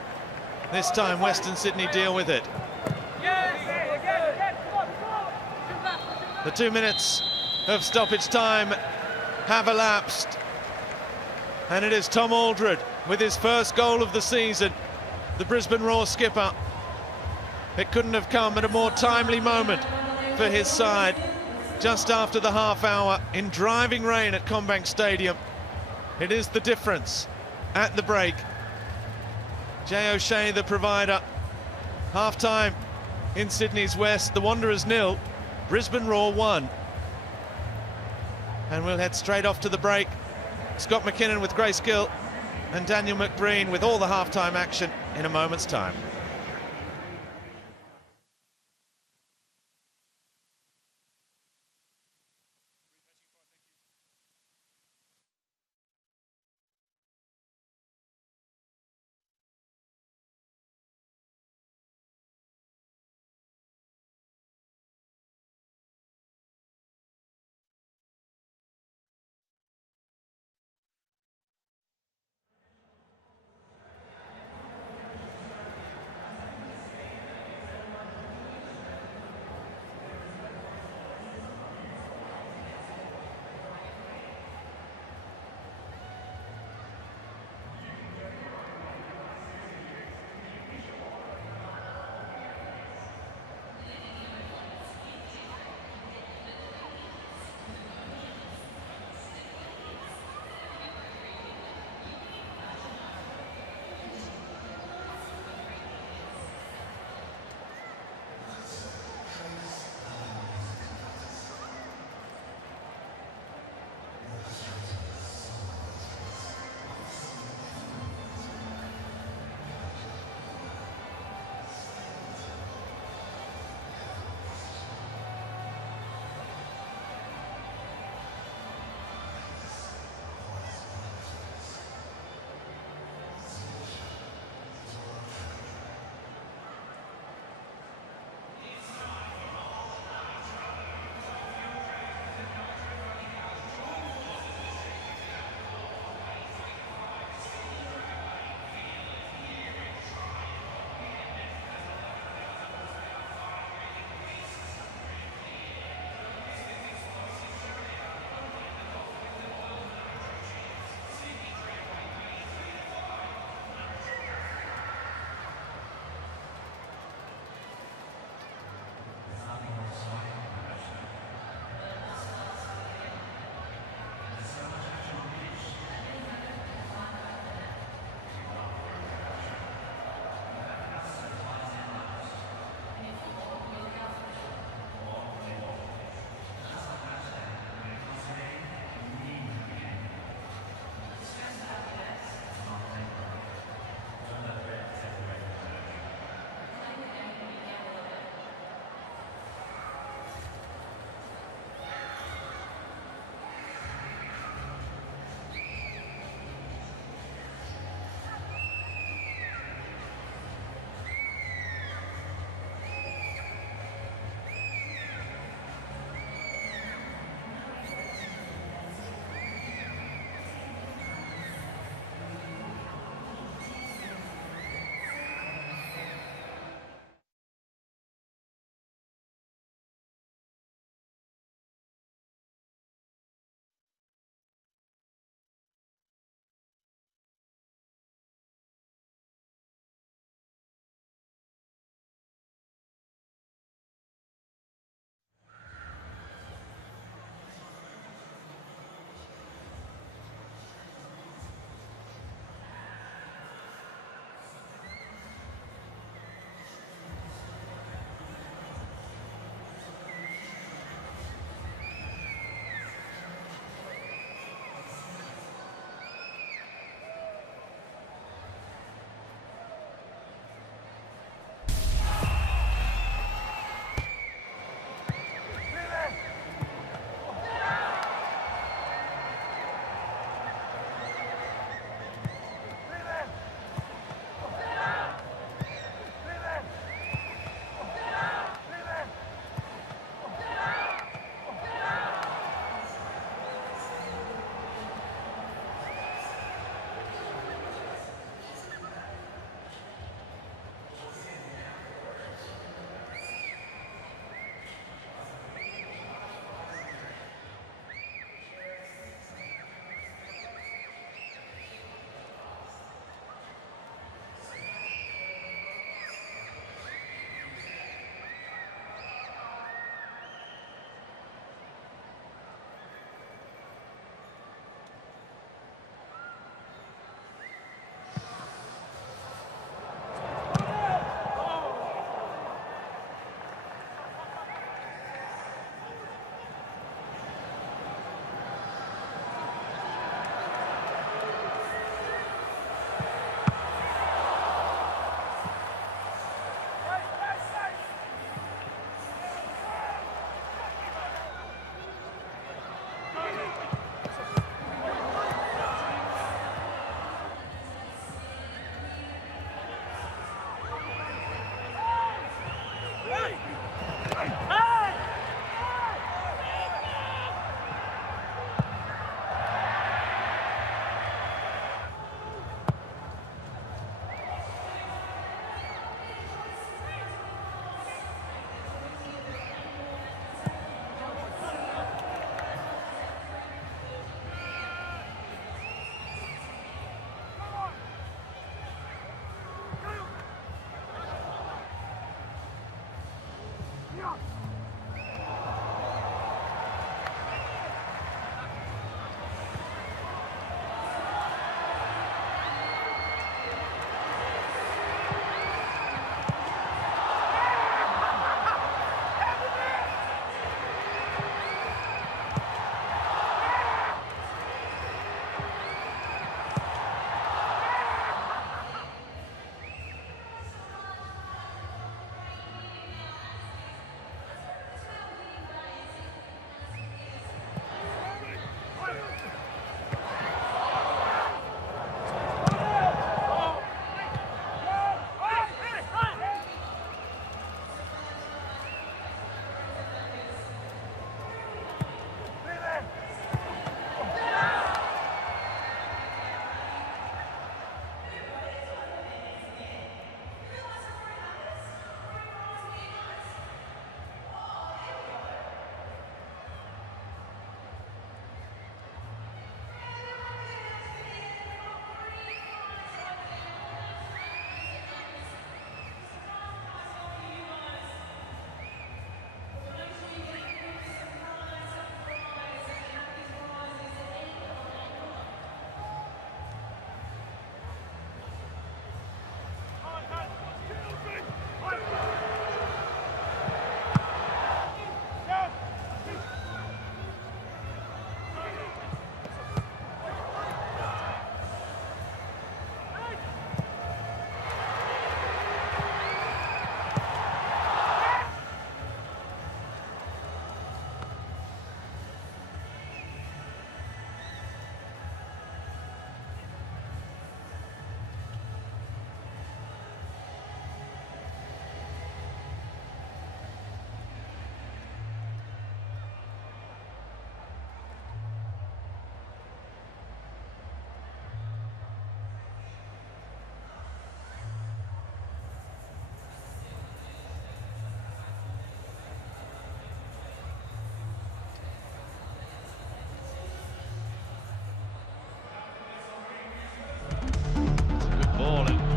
This time, Western Sydney deal with it. The 2 minutes of stoppage time have elapsed. And it is Tom Aldred with his first goal of the season, the Brisbane Roar skipper. It couldn't have come at a more timely moment for his side, just after the half hour in driving rain at Combank Stadium. It is the difference at the break. Jay O'Shea, the provider. Half-time in Sydney's West, the Wanderers 0, Brisbane Roar 1. And we'll head straight off to the break. Scott McKinnon with Grace Gill and Daniel McBreen with all the half-time action in a moment's time.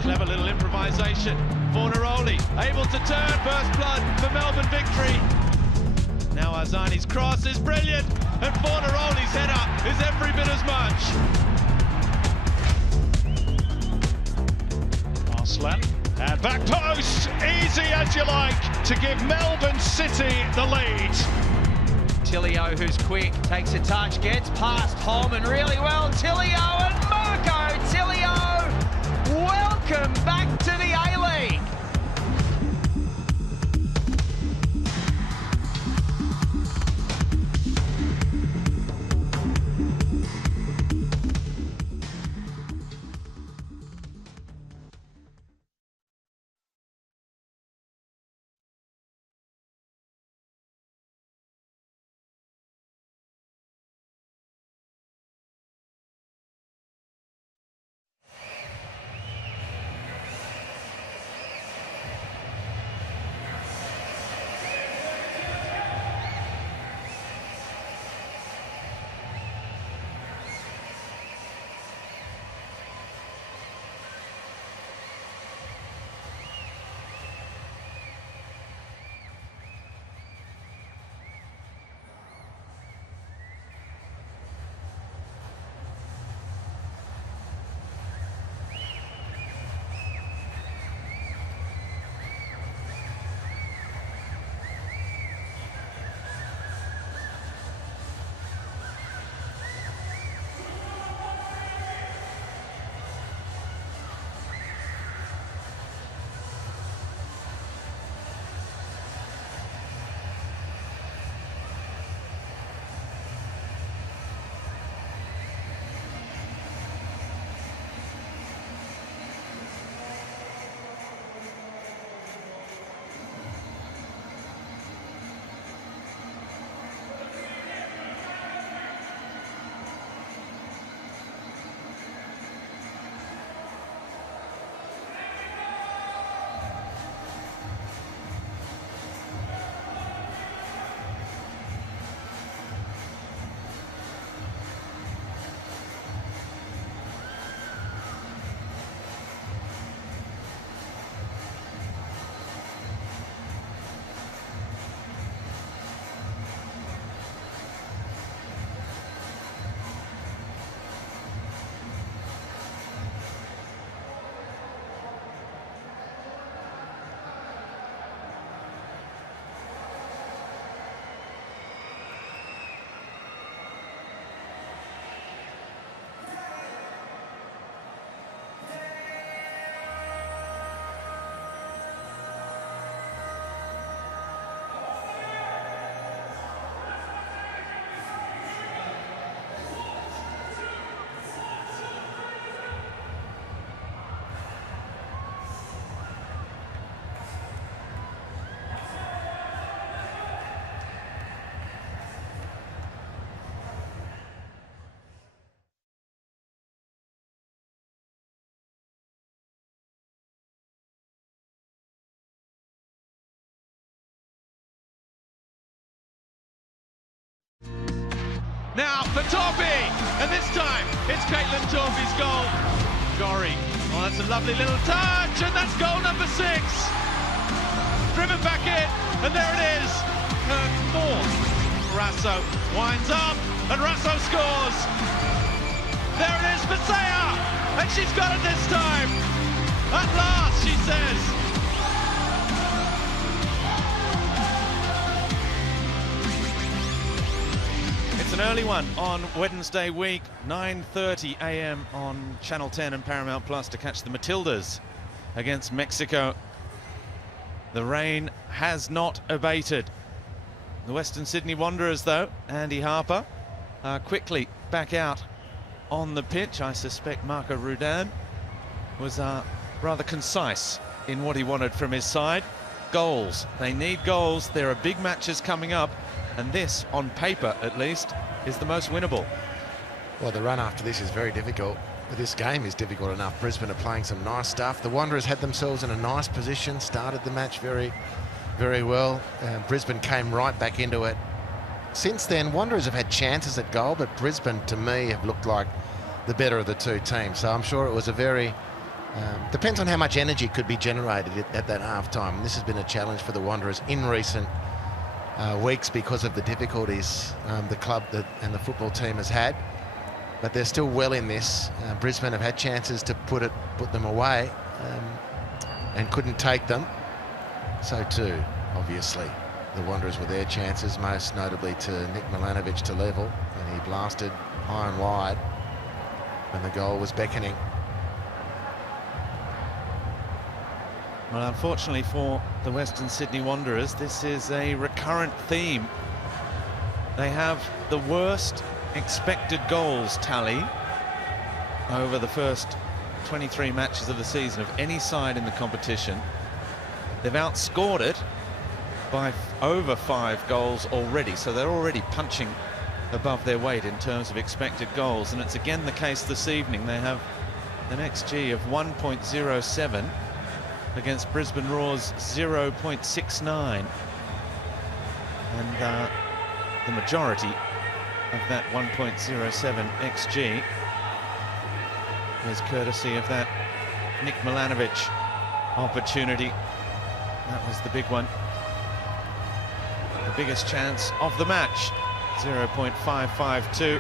Clever little improvisation. Fornaroli able to turn, first blood for Melbourne victory. Now Arzani's cross is brilliant, and Fornaroli's header is every bit as much. Arslan, and back post, easy as you like, to give Melbourne City the lead. Tilio, who's quick, takes a touch, gets past Holman really well. Tilio and Marco Tilio, welcome back to the A-League. Now for Torpy, and this time it's Caitlin Torpy's goal. Gorry, oh that's a lovely little touch, and that's goal number 6. Driven back in, and there it is. Fourth. Rasso winds up, and Rasso scores. There it is for Saya, and she's got it this time. At last, she says. It's an early one on Wednesday week, 9:30 a.m. on Channel 10 and Paramount Plus to catch the Matildas against Mexico. The rain has not abated. The Western Sydney Wanderers, though, Andy Harper, are quickly back out on the pitch. I suspect Marco Rudan was rather concise in what he wanted from his side. Goals. They need goals. There are big matches coming up. And this, on paper at least, is the most winnable. Well, the run after this is very difficult. This game is difficult enough. Brisbane are playing some nice stuff. The Wanderers had themselves in a nice position, started the match very, very well. Brisbane came right back into it. Since then, Wanderers have had chances at goal, but Brisbane, to me, have looked like the better of the two teams. So I'm sure it was a very Depends on how much energy could be generated at that half-time. This has been a challenge for the Wanderers in recent weeks because of the difficulties the club and the football team has had. But they're still well in this. Brisbane have had chances to put them away and couldn't take them. So too, obviously, the Wanderers were their chances, most notably to Nick Milanovic to level, and he blasted high and wide when the goal was beckoning. Well, unfortunately for the Western Sydney Wanderers, this is a recurrent theme. They have the worst expected goals tally over the first 23 matches of the season of any side in the competition. They've outscored it by over 5 goals already, so they're already punching above their weight in terms of expected goals, and it's again the case this evening. They have an XG of 1.07 against Brisbane Roar's 0.69, and the majority of that 1.07 XG is courtesy of that Nick Milanovic opportunity. That was the big one, the biggest chance of the match. 0.552.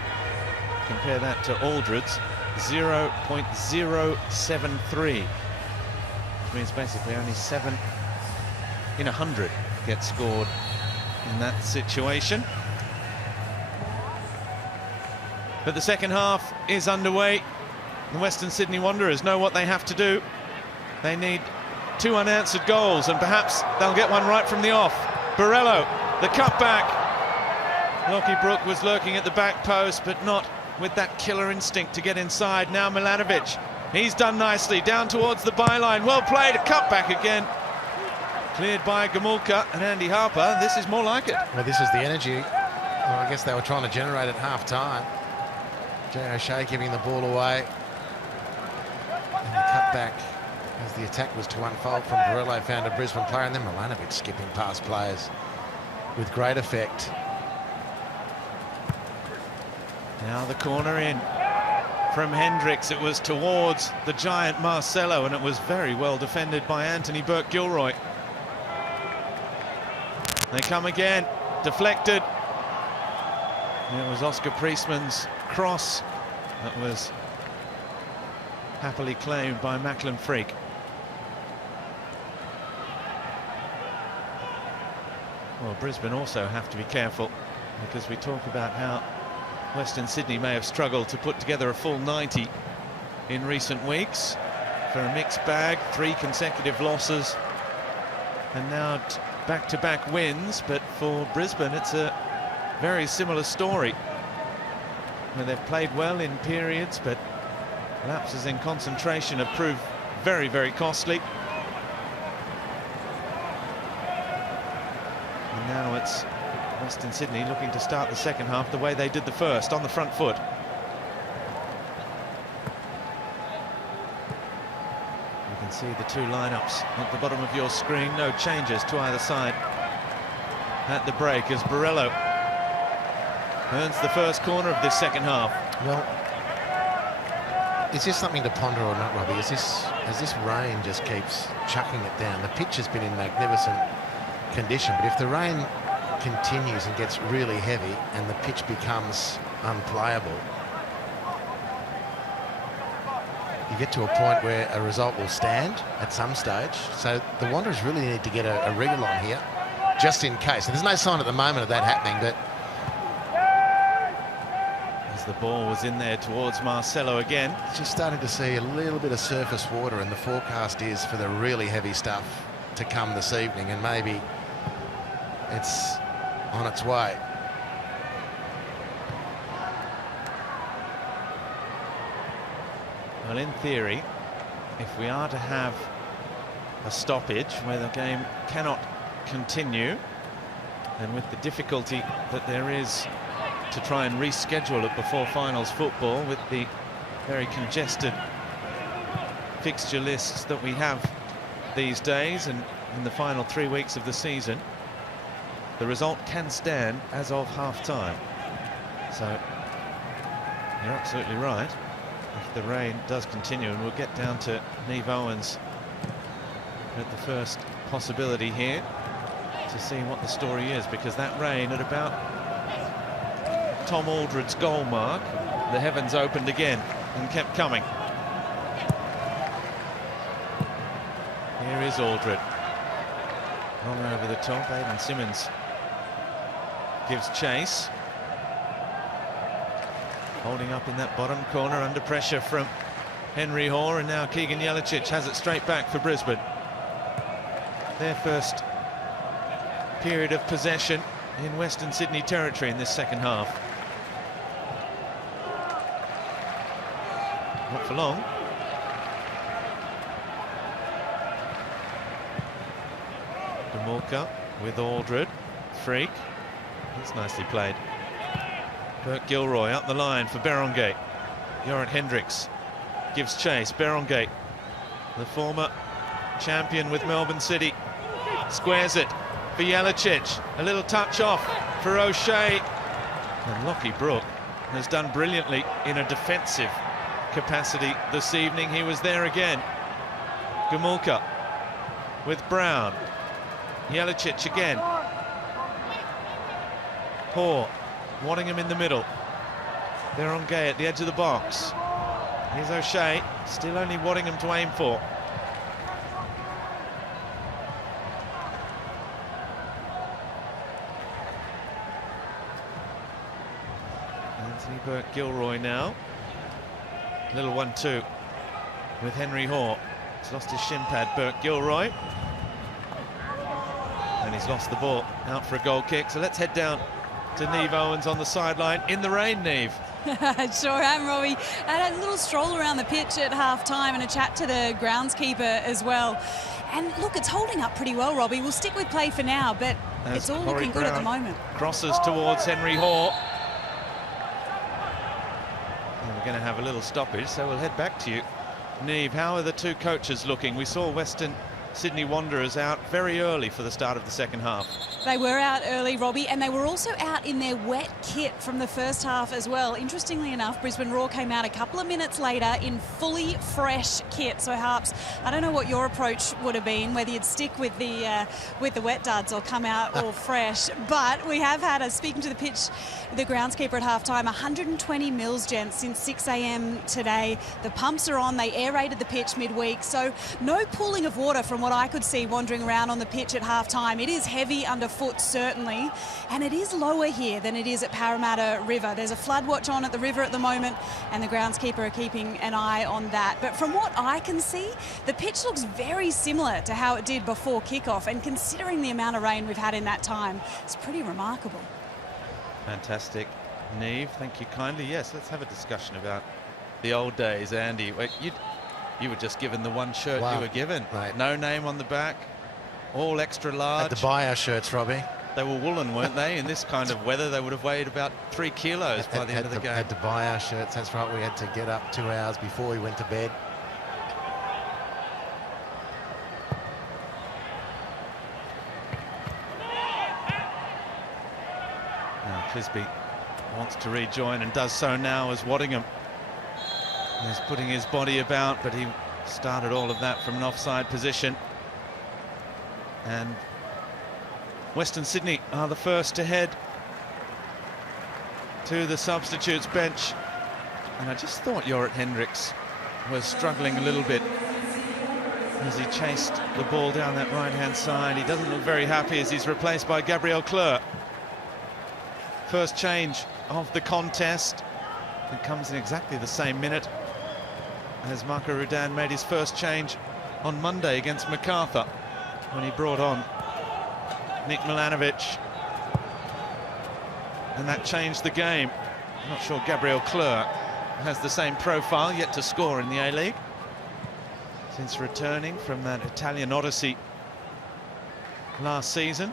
Compare that to Aldred's 0.073. Means basically only 7 in 100 get scored in that situation. But the second half is underway. The Western Sydney Wanderers know what they have to do. They need 2 unanswered goals, and perhaps they'll get one right from the off. Borrello, the cutback. Lockie Brook was lurking at the back post, but not with that killer instinct to get inside. Now Milanovic. He's done nicely, down towards the byline. Well played, a cutback again. Cleared by Gamulka and Andy Harper. This is more like it. Well, this is the energy, well, I guess they were trying to generate at half-time. Jay O'Shea giving the ball away. And the cutback, as the attack was to unfold from Borrello, found a Brisbane player, and then Milanovic skipping past players with great effect. Now the corner in from Hendricks. It was towards the giant Marcelo, and it was very well defended by Anthony Burke-Gilroy. They come again, deflected. It was Oscar Priestman's cross that was happily claimed by Macklin Freak. Well, Brisbane also have to be careful, because we talk about how Western Sydney may have struggled to put together a full 90 in recent weeks. For a mixed bag, 3 consecutive losses, and now back-to-back wins. But for Brisbane, it's a very similar story. They've played well in periods, but lapses in concentration have proved very, very costly. And now it's Western Sydney looking to start the second half the way they did the first, on the front foot. You can see the 2 lineups at the bottom of your screen. No changes to either side at the break, as Borrello earns the first corner of this second half. Well, is this something to ponder or not, Robbie? As this rain just keeps chucking it down. The pitch has been in magnificent condition, but if the rain continues and gets really heavy and the pitch becomes unplayable, you get to a point where a result will stand at some stage. So the Wanderers really need to get a wriggle on here, just in case. And there's no sign at the moment of that happening, but as the ball was in there towards Marcelo again, just starting to see a little bit of surface water, and the forecast is for the really heavy stuff to come this evening, and maybe it's on its way. Well, in theory, if we are to have a stoppage where the game cannot continue, and with the difficulty that there is to try and reschedule it before finals football, with the very congested fixture lists that we have these days and in the final 3 weeks of the season, the result can stand as of half-time. So you're absolutely right. if the rain does continue, and we'll get down to Neve Owens at the first possibility here to see what the story is, because that rain at about Tom Aldred's goal mark, the heavens opened again and kept coming. Here is Aldred. Long over the top, Aidan Simmons gives chase. Holding up in that bottom corner under pressure from Henry Hoare, and now Keegan Jelicic has it straight back for Brisbane. Their first period of possession in Western Sydney territory in this second half. Not for long. Demulka with Aldred. Freak. That's nicely played. Burke Gilroy up the line for Berongate. Jorrit Hendricks gives chase. Berongate, the former champion with Melbourne City, squares it for Jelicic. A little touch off for O'Shea. And Lockie Brooke has done brilliantly in a defensive capacity this evening. He was there again. Gumulka with Brown. Jelicic again. Hoare wanting him in the middle. Berongate at the edge of the box. Here's O'Shea, still only wanting him to aim for. Anthony Burke-Gilroy now. Little 1-2 with Henry Hoare. He's lost his shin pad, Burke-Gilroy. And he's lost the ball, out for a goal kick. So let's head down to Neve Owens on the sideline in the rain, Neve. Sure am, Robbie. I had a little stroll around the pitch at half-time and a chat to the groundskeeper as well. And look, it's holding up pretty well, Robbie. We'll stick with play for now, but it's all looking good at the moment. Crosses towards Henry Hoare. And we're going to have a little stoppage, so we'll head back to you. Neve, how are the two coaches looking? We saw Western Sydney Wanderers out very early for the start of the second half. They were out early, Robbie, and they were also out in their wet kit from the first half as well. Interestingly enough, Brisbane Roar came out a couple of minutes later in fully fresh kit. So, Harps, I don't know what your approach would have been, whether you'd stick with the wet duds or come out all fresh. But we have had, speaking to the pitch, the groundskeeper at halftime, 120 mils, gents, since 6 a.m. today. The pumps are on. They aerated the pitch midweek. So no pooling of water from what I could see wandering around on the pitch at halftime. It is heavy underfoot, certainly, and it is lower here than it is at Parramatta River. There's a flood watch on at the river at the moment, and the groundskeeper are keeping an eye on that. But from what I can see, the pitch looks very similar to how it did before kickoff, and considering the amount of rain we've had in that time, it's pretty remarkable. Fantastic. Neve, thank you kindly. Yes, let's have a discussion about the old days, Andy. You were just given the one shirt you were given. Right. No name on the back, all extra large. Had to buy our shirts, Robbie. They were woolen, weren't they? In this kind of weather, they would have weighed about 3 kilos by the end of the game. Had to buy our shirts, that's right. We had to get up 2 hours before we went to bed. Now Clisby wants to rejoin and does so now as Waddingham is putting his body about, but he started all of that from an offside position. And Western Sydney are the first to head to the substitutes bench. And I just thought Jorrit Hendricks was struggling a little bit as he chased the ball down that right-hand side. He doesn't look very happy as he's replaced by Gabriel Clerc. First change of the contest. It comes in exactly the same minute as Marco Rudan made his first change on Monday against MacArthur when he brought on Nick Milanovic, and that changed the game. I'm not sure Gabriel Clerc has the same profile, yet to score in the A-League since returning from that Italian odyssey last season.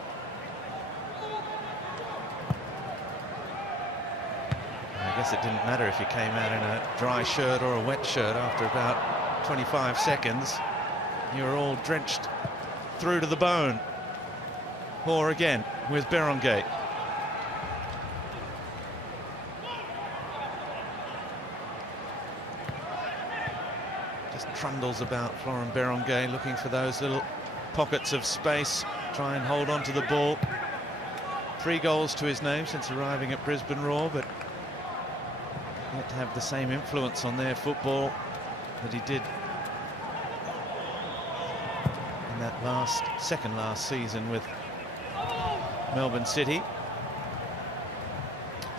I guess it didn't matter if you came out in a dry shirt or a wet shirt. After about 25 seconds, you were all drenched through to the bone. Hoare again with Berongate. trundles about Florent Berenguer, looking for those little pockets of space, try and hold on to the ball. 3 goals to his name since arriving at Brisbane Roar, but yet to have the same influence on their football that he did in that second last season with Melbourne City.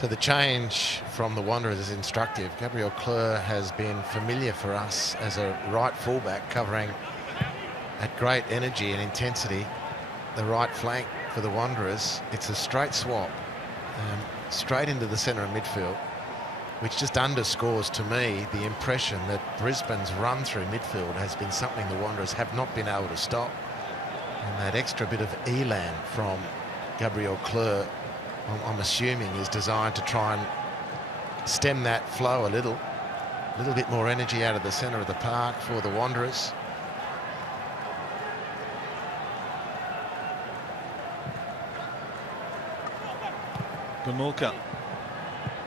So the change from the Wanderers is instructive. Gabriel Clerc has been familiar for us as a right fullback, covering at great energy and intensity the right flank for the Wanderers. It's a straight swap straight into the centre of midfield, which just underscores to me the impression that Brisbane's run through midfield has been something the Wanderers have not been able to stop. And that extra bit of elan from Gabriel Clerc, I'm assuming, is designed to try and stem that flow a little bit more energy out of the centre of the park for the Wanderers. Gumulka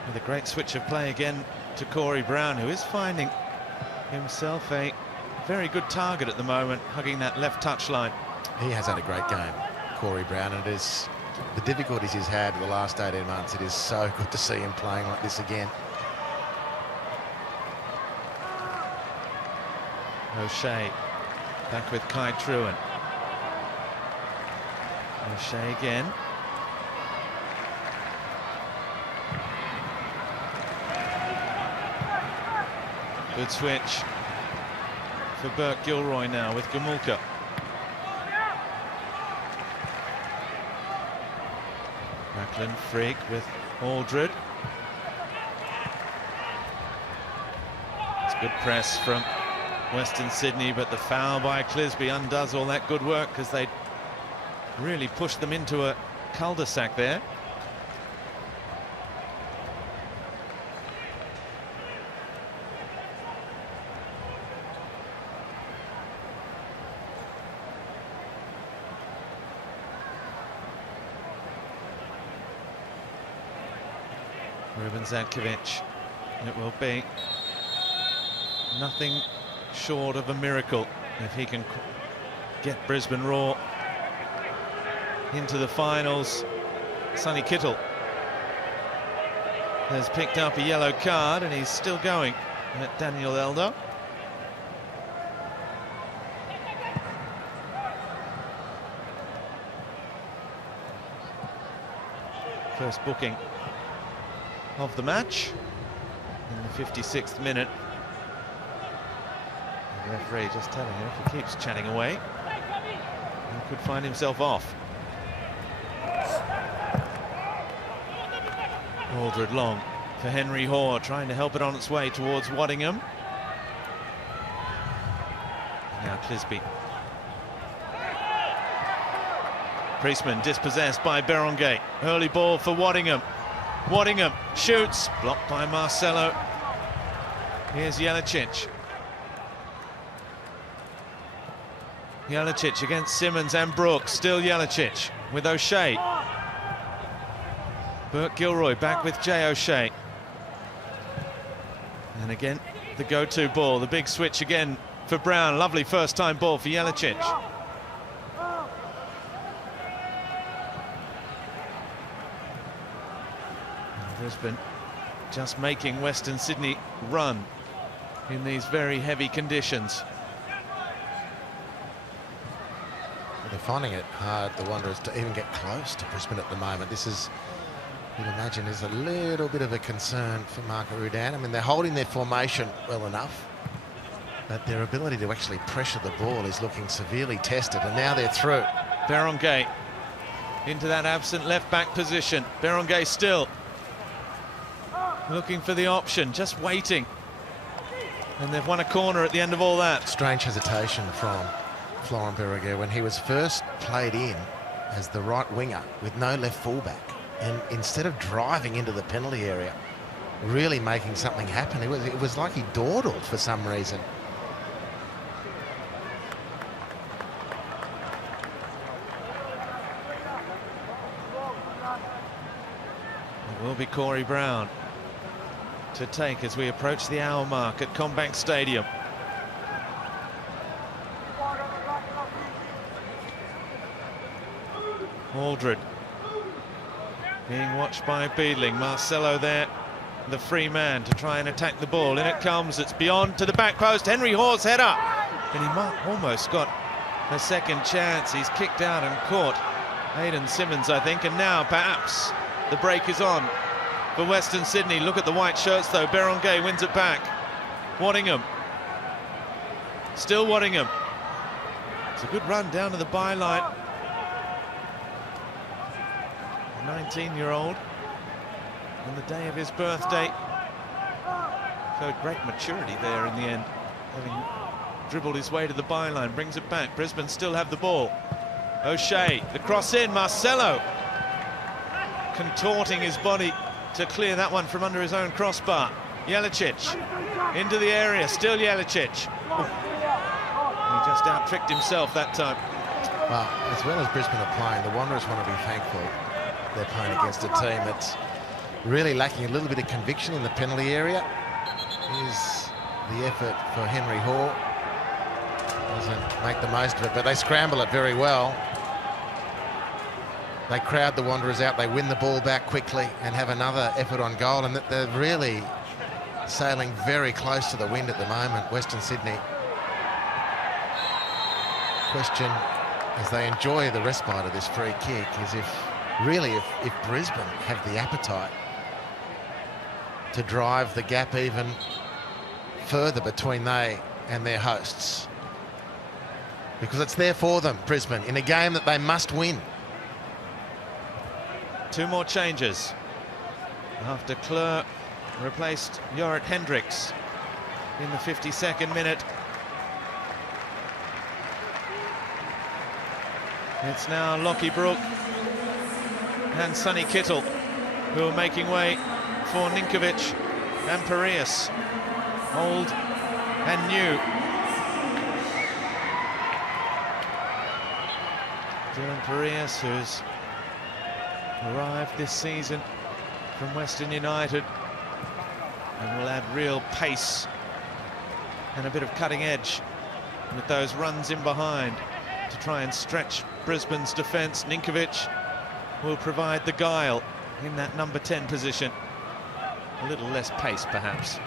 with a great switch of play again to Corey Brown, who is finding himself a very good target at the moment, hugging that left touchline. He has had a great game, Corey Brown, and it is the difficulties he's had the last 18 months. It is so good to see him playing like this again. O'Shea back with Kai Trewin. O'Shea again. Good switch for Burke Gilroy now with Gumulka. Macklin Freak with Aldred. It's good press from Western Sydney, but the foul by Clisby undoes all that good work because they really pushed them into a cul-de-sac there. Ruben Zadkovic, it will be nothing short of a miracle if he can get Brisbane Roar into the finals. Sonny Kittle has picked up a yellow card and he's still going at Daniel Elder. First booking of the match in the 56th minute. The referee just telling him if he keeps chatting away, he could find himself off. Aldred long for Henry Hoare, trying to help it on its way towards Waddingham. Now Clisby. Priestman dispossessed by Berenguer. Early ball for Waddingham. Waddingham shoots, blocked by Marcelo. Here's Jelicic. Jelicic against Simmons and Brooks. Still Jelicic with O'Shea. Burke Gilroy back with Jay O'Shea. And again, the go-to ball. The big switch again for Brown. Lovely first-time ball for Jelicic. Brisbane just making Western Sydney run in these very heavy conditions. They're finding it hard, the Wanderers, to even get close to Brisbane at the moment. This is, you'd imagine, is a little bit of a concern for Marco Rudan. I mean, they're holding their formation well enough, but their ability to actually pressure the ball is looking severely tested, and now they're through. Berenguer into that absent left-back position. Berenguer still looking for the option, just waiting. And they've won a corner at the end of all that. Strange hesitation from Florent Berenguer when he was first played in as the right winger with no left fullback. And instead of driving into the penalty area, really making something happen, it was like he dawdled for some reason. It will be Corey Brown to take as we approach the hour mark at CommBank Stadium. Aldred being watched by Beadling. Marcelo there, the free man to try and attack the ball. In it comes, it's beyond to the back post. Henry Hawes header, and he almost got a second chance. He's kicked out and caught Aidan Simmons, I think, and now perhaps the break is on for Western Sydney. Look at the white shirts though. Berenguer wins it back. Waddingham, still Waddingham. It's a good run down to the byline. 19-year-old on the day of his birthday showed great maturity there in the end, having dribbled his way to the byline. Brings it back. Brisbane still have the ball. O'Shea, the cross in. Marcelo contorting his body to clear that one from under his own crossbar. Jelicic into the area, still Jelicic. He just out-tricked himself that time. Well, as well as Brisbane are playing, the Wanderers want to be thankful they're playing against a team that's really lacking a little bit of conviction in the penalty area. Here's the effort for Henry Hall. Doesn't make the most of it, but they scramble it very well. They crowd the Wanderers out, they win the ball back quickly and have another effort on goal, and they're really sailing very close to the wind at the moment, Western Sydney. Question, as they enjoy the respite of this free kick, is if Brisbane have the appetite to drive the gap even further between they and their hosts. Because it's there for them, Brisbane, in a game that they must win. Two more changes after Kleur replaced Jorrit Hendricks in the 52nd minute. It's now Lockie Brook and Sonny Kittle who are making way for Ninkovic and Parius, old and new. Dylan Parius, who's arrived this season from Western United and will add real pace and a bit of cutting edge with those runs in behind to try and stretch Brisbane's defence. Ninkovic will provide the guile in that number 10 position. A little less pace, perhaps.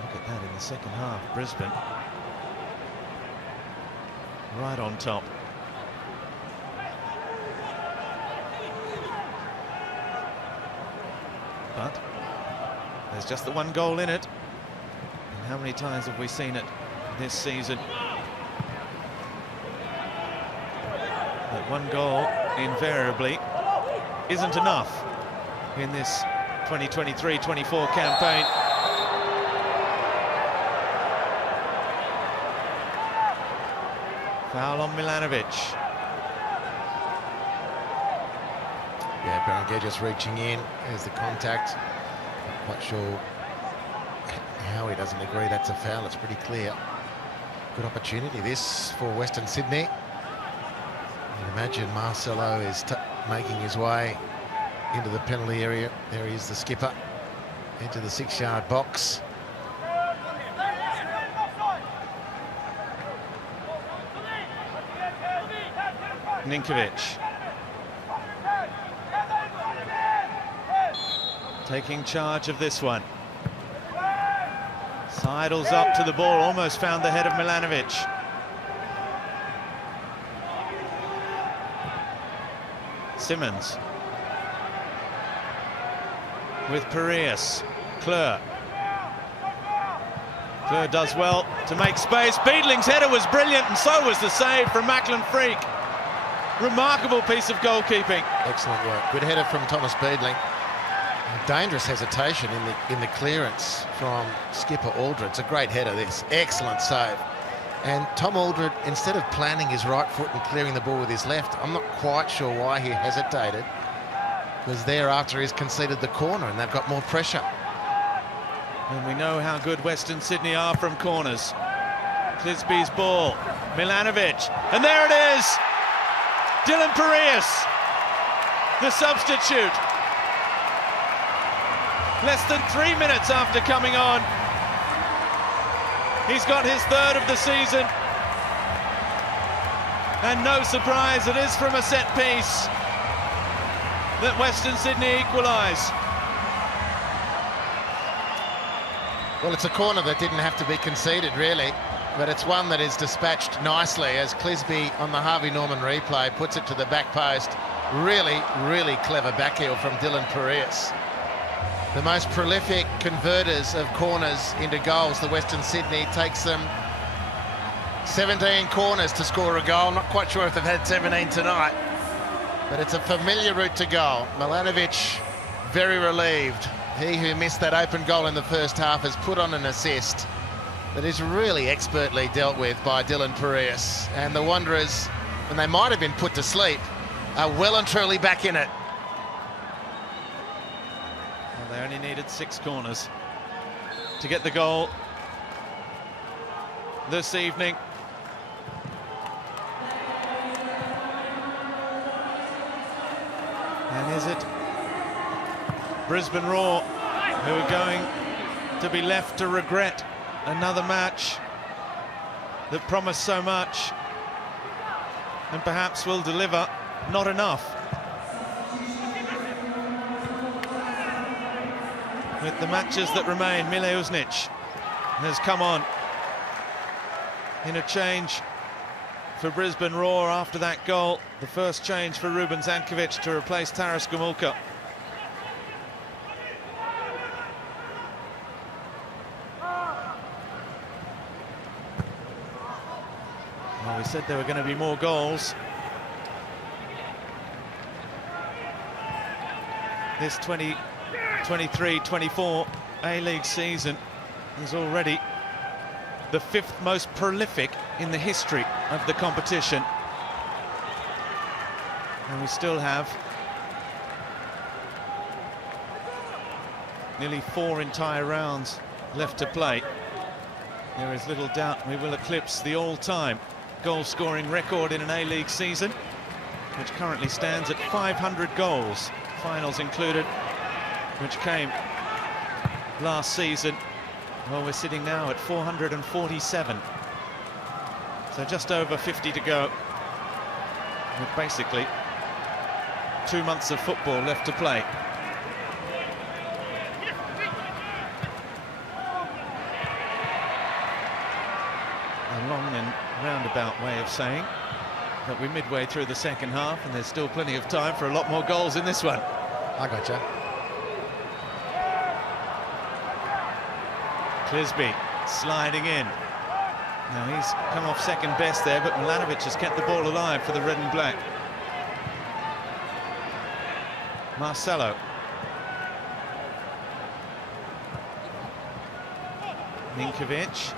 Look at that in the second half. Brisbane right on top. But there's just the one goal in it. And how many times have we seen it this season? That one goal invariably isn't enough in this 2023-24 campaign. Foul on Milanovic. Yeah, Berenguer just reaching in. There's the contact. Not quite sure how he doesn't agree that's a foul. It's pretty clear. Good opportunity this for Western Sydney. You'd imagine Marcelo is making his way into the penalty area. There he is, the skipper, into the 6-yard box. Ninkovic taking charge of this one. Sidles up to the ball, almost found the head of Milanovic. Simmons with Parius. Kleur does well to make space. Beadling's header was brilliant, and so was the save from Macklin Freak. Remarkable piece of goalkeeping. Excellent work. Good header from Thomas Beadling. Dangerous hesitation in the clearance from skipper Aldred. It's a great header, this. Excellent save. And Tom Aldred, instead of planting his right foot and clearing the ball with his left, I'm not quite sure why he hesitated, because thereafter he's conceded the corner and they've got more pressure. And we know how good Western Sydney are from corners. Clisby's ball. Milanovic. And there it is! Dylan Parius, the substitute. Less than 3 minutes after coming on. He's got his third of the season. And no surprise, it is from a set piece that Western Sydney equalise. Well, it's a corner that didn't have to be conceded, really, but it's one that is dispatched nicely as Clisby on the Harvey Norman replay puts it to the back post. Really, really clever backheel from Dylan Parias. The most prolific converters of corners into goals, the Western Sydney, takes them 17 corners to score a goal. Not quite sure if they've had 17 tonight, but it's a familiar route to goal. Milanovic very relieved. He who missed that open goal in the first half has put on an assist that is really expertly dealt with by Dylan Parias. And the Wanderers, when they might have been put to sleep, are well and truly back in it. Well, they only needed 6 corners to get the goal this evening. And is it Brisbane Roar who are going to be left to regret another match that promised so much and perhaps will deliver not enough? With the matches that remain, Mile Uznic has come on in a change for Brisbane Roar after that goal. The first change for Ruben Zankovic to replace Taras Gomulka. Well, we said there were going to be more goals. This 2023-24 A-League season is already the 5th most prolific in the history of the competition. And we still have nearly 4 entire rounds left to play. There is little doubt we will eclipse the all-time goal-scoring record in an A-League season, which currently stands at 500 goals, finals included, which came last season. Well, we're sitting now at 447. So just over 50 to go, with basically 2 months of football left to play. A long and roundabout way of saying that we're midway through the second half and there's still plenty of time for a lot more goals in this one. I gotcha. Clisby sliding in. Now he's come off second best there, but Milanovic has kept the ball alive for the red and black. Marcelo. Ninkovic.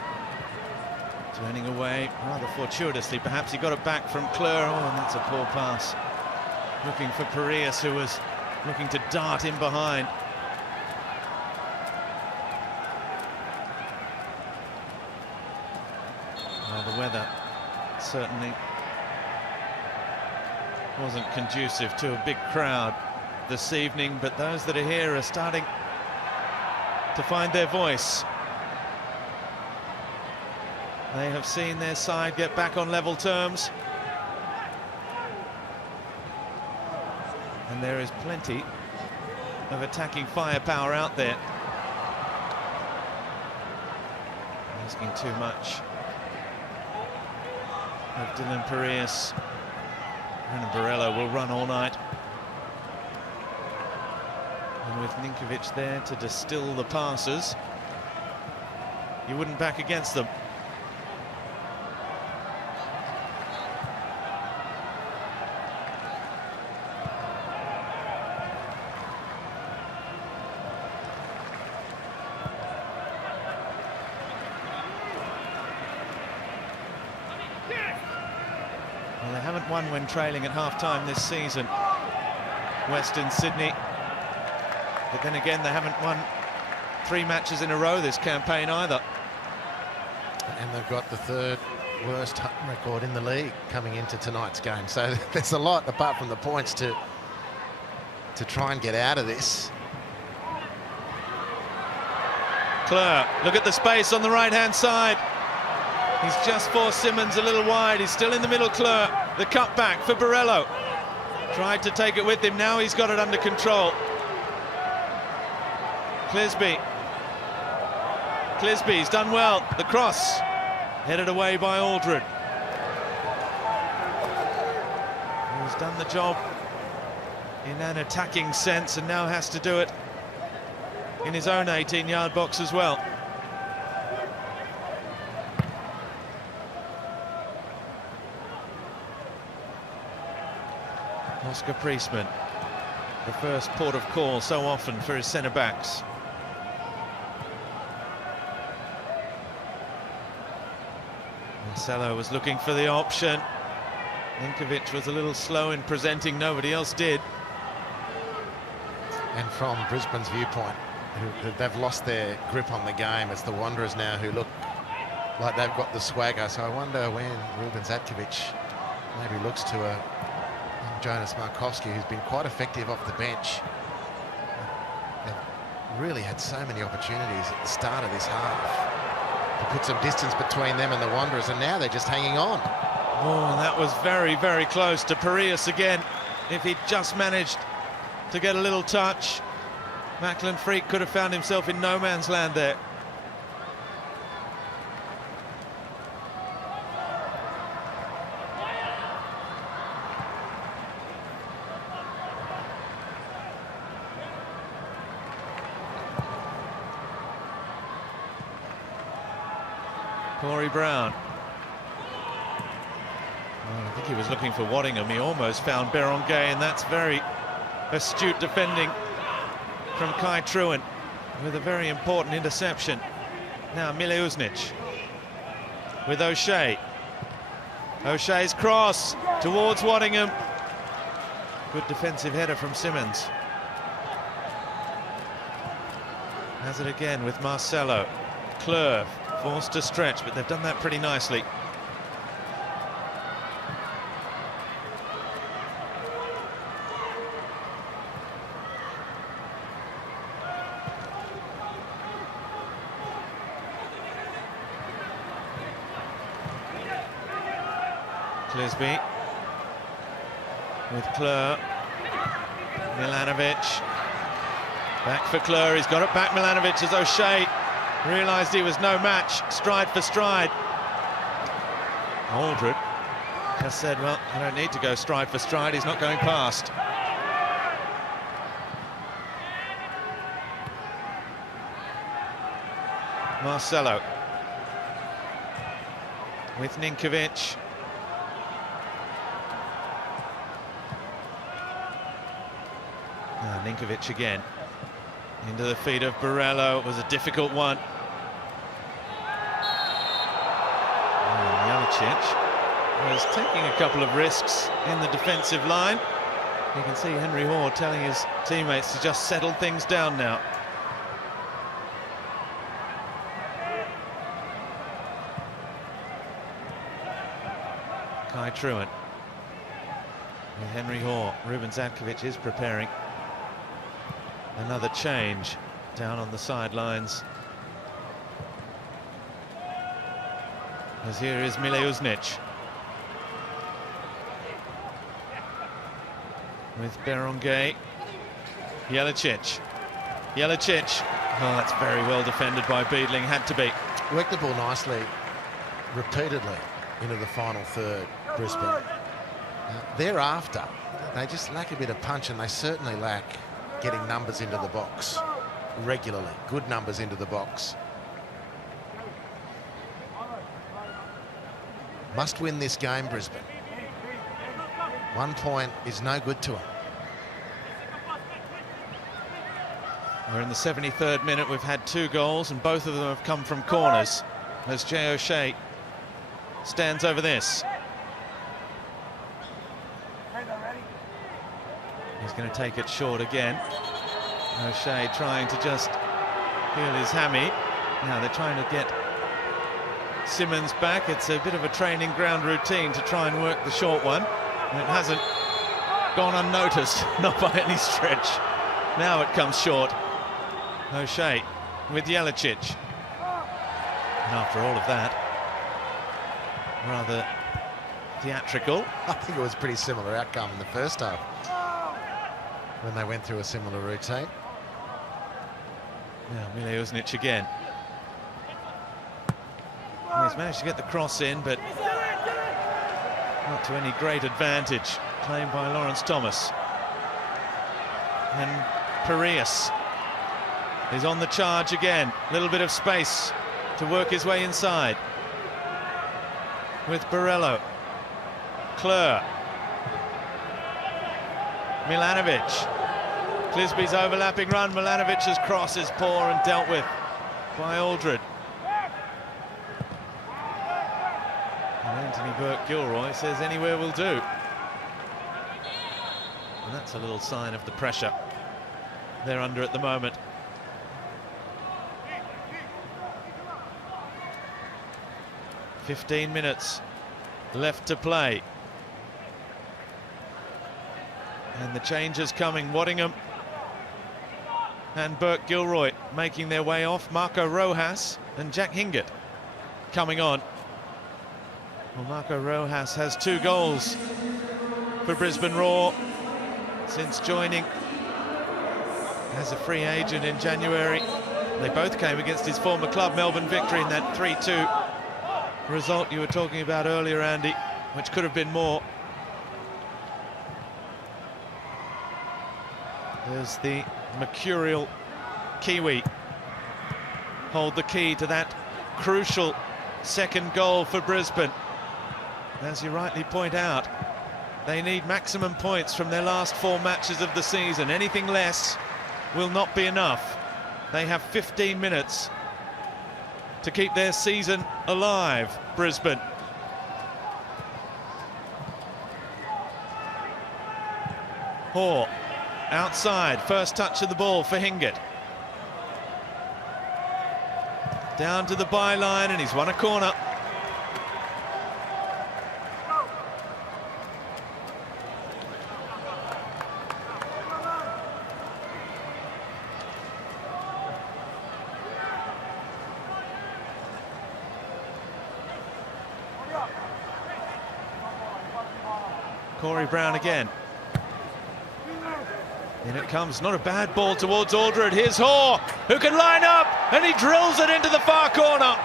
Turning away rather fortuitously, perhaps he got it back from Kleur. Oh, and that's a poor pass. Looking for Parias, who was looking to dart in behind. Well, the weather certainly wasn't conducive to a big crowd this evening, but those that are here are starting to find their voice. They have seen their side get back on level terms. And there is plenty of attacking firepower out there. Asking too much of Dylan Parias. And Barella will run all night. And with Ninkovic there to distill the passes, you wouldn't back against them. Well, they haven't won when trailing at half-time this season, Western Sydney. But then again, they haven't won 3 matches in a row this campaign either. And they've got the 3rd worst home record in the league coming into tonight's game. So there's a lot, apart from the points, to try and get out of this. Clare, look at the space on the right-hand side. He's just forced Simmons a little wide. He's still in the middle, Clare. The cut back for Borrello. Tried to take it with him. Now he's got it under control. Clisby's done well. The cross headed away by Aldred. He's done the job in an attacking sense and now has to do it in his own 18-yard box as well. Oscar Priestman, the first port of call so often for his centre-backs. Marcelo was looking for the option. Ninkovic was a little slow in presenting, nobody else did. And from Brisbane's viewpoint, they've lost their grip on the game. It's the Wanderers now who look like they've got the swagger. So I wonder when Ruben Zatkovic maybe looks to a Jonas Markovski, who's been quite effective off the bench. They've really had so many opportunities at the start of this half to put some distance between them and the Wanderers, and now they're just hanging on. Oh, that was very, very close to Parias again. If he'd just managed to get a little touch, Macklin Freak could have found himself in no man's land there. Corey Brown. Oh, I think he was looking for Waddingham. He almost found Berengay, and that's very astute defending from Kai Truant with a very important interception. Now Miliusnic with O'Shea. O'Shea's cross towards Waddingham. Good defensive header from Simmons. Has it again with Marcelo. Clerve forced to stretch, but they've done that pretty nicely. Clisby with Clare. Milanovic back for Clare. He's got it back. Milanovic as O'Shea realised he was no match, stride for stride. Aldred just said, well, I don't need to go stride for stride, he's not going past. Marcelo with Ninkovic. Ninkovic again into the feet of Borrello. It was a difficult one. Jelacic was taking a couple of risks in the defensive line. You can see Henry Hoare telling his teammates to just settle things down now. Kai Truant with Henry Hoare. Ruben Zatkovic is preparing another change down on the sidelines. As here is Miliusnic with Berengay. Jelacic. Oh, that's very well defended by Beadling, had to be. Worked the ball nicely, repeatedly, into the final third, Brisbane. Thereafter, they just lack a bit of punch, and they certainly lack getting numbers into the box regularly, good numbers into the box. Must win this game, Brisbane. 1 point is no good to them. We're in the 73rd minute. We've had 2 goals, and both of them have come from corners. As Jay O'Shea stands over this. He's going to take it short again. O'Shea trying to just heal his hammy. Now they're trying to get Simmons back. It's a bit of a training ground routine to try and work the short one, and it hasn't gone unnoticed, not by any stretch. Now it comes short. O'Shea with Jelicic. And after all of that, rather theatrical. I think it was a pretty similar outcome in the first half when they went through a similar routine. Now Miljošnić again. And he's managed to get the cross in, but not to any great advantage. Claimed by Lawrence Thomas. And Piraeus is on the charge again. Little bit of space to work his way inside. With Borello. Kleur. Milanovic. Clisby's overlapping run. Milanovic's cross is poor and dealt with by Aldred. And Anthony Burke-Gilroy says anywhere will do. And that's a little sign of the pressure they're under at the moment. "15 minutes left to play. And the changes coming. Waddingham and Burke-Gilroy making their way off. Marco Rojas and Jack Hingett coming on. Well, Marco Rojas has 2 goals for Brisbane Roar since joining as a free agent in January. They both came against his former club, Melbourne Victory, in that 3-2 result you were talking about earlier, Andy, which could have been more. There's the mercurial Kiwi hold the key to that crucial second goal for Brisbane. As you rightly point out, they need maximum points from their last 4 matches of the season. Anything less will not be enough. They have 15 minutes to keep their season alive, Brisbane. Hoare outside, first touch of the ball for Hingett. Down to the byline, and he's won a corner. Corey Brown again. In it comes, not a bad ball towards Aldred. Here's Hoare, who can line up, and he drills it into the far corner.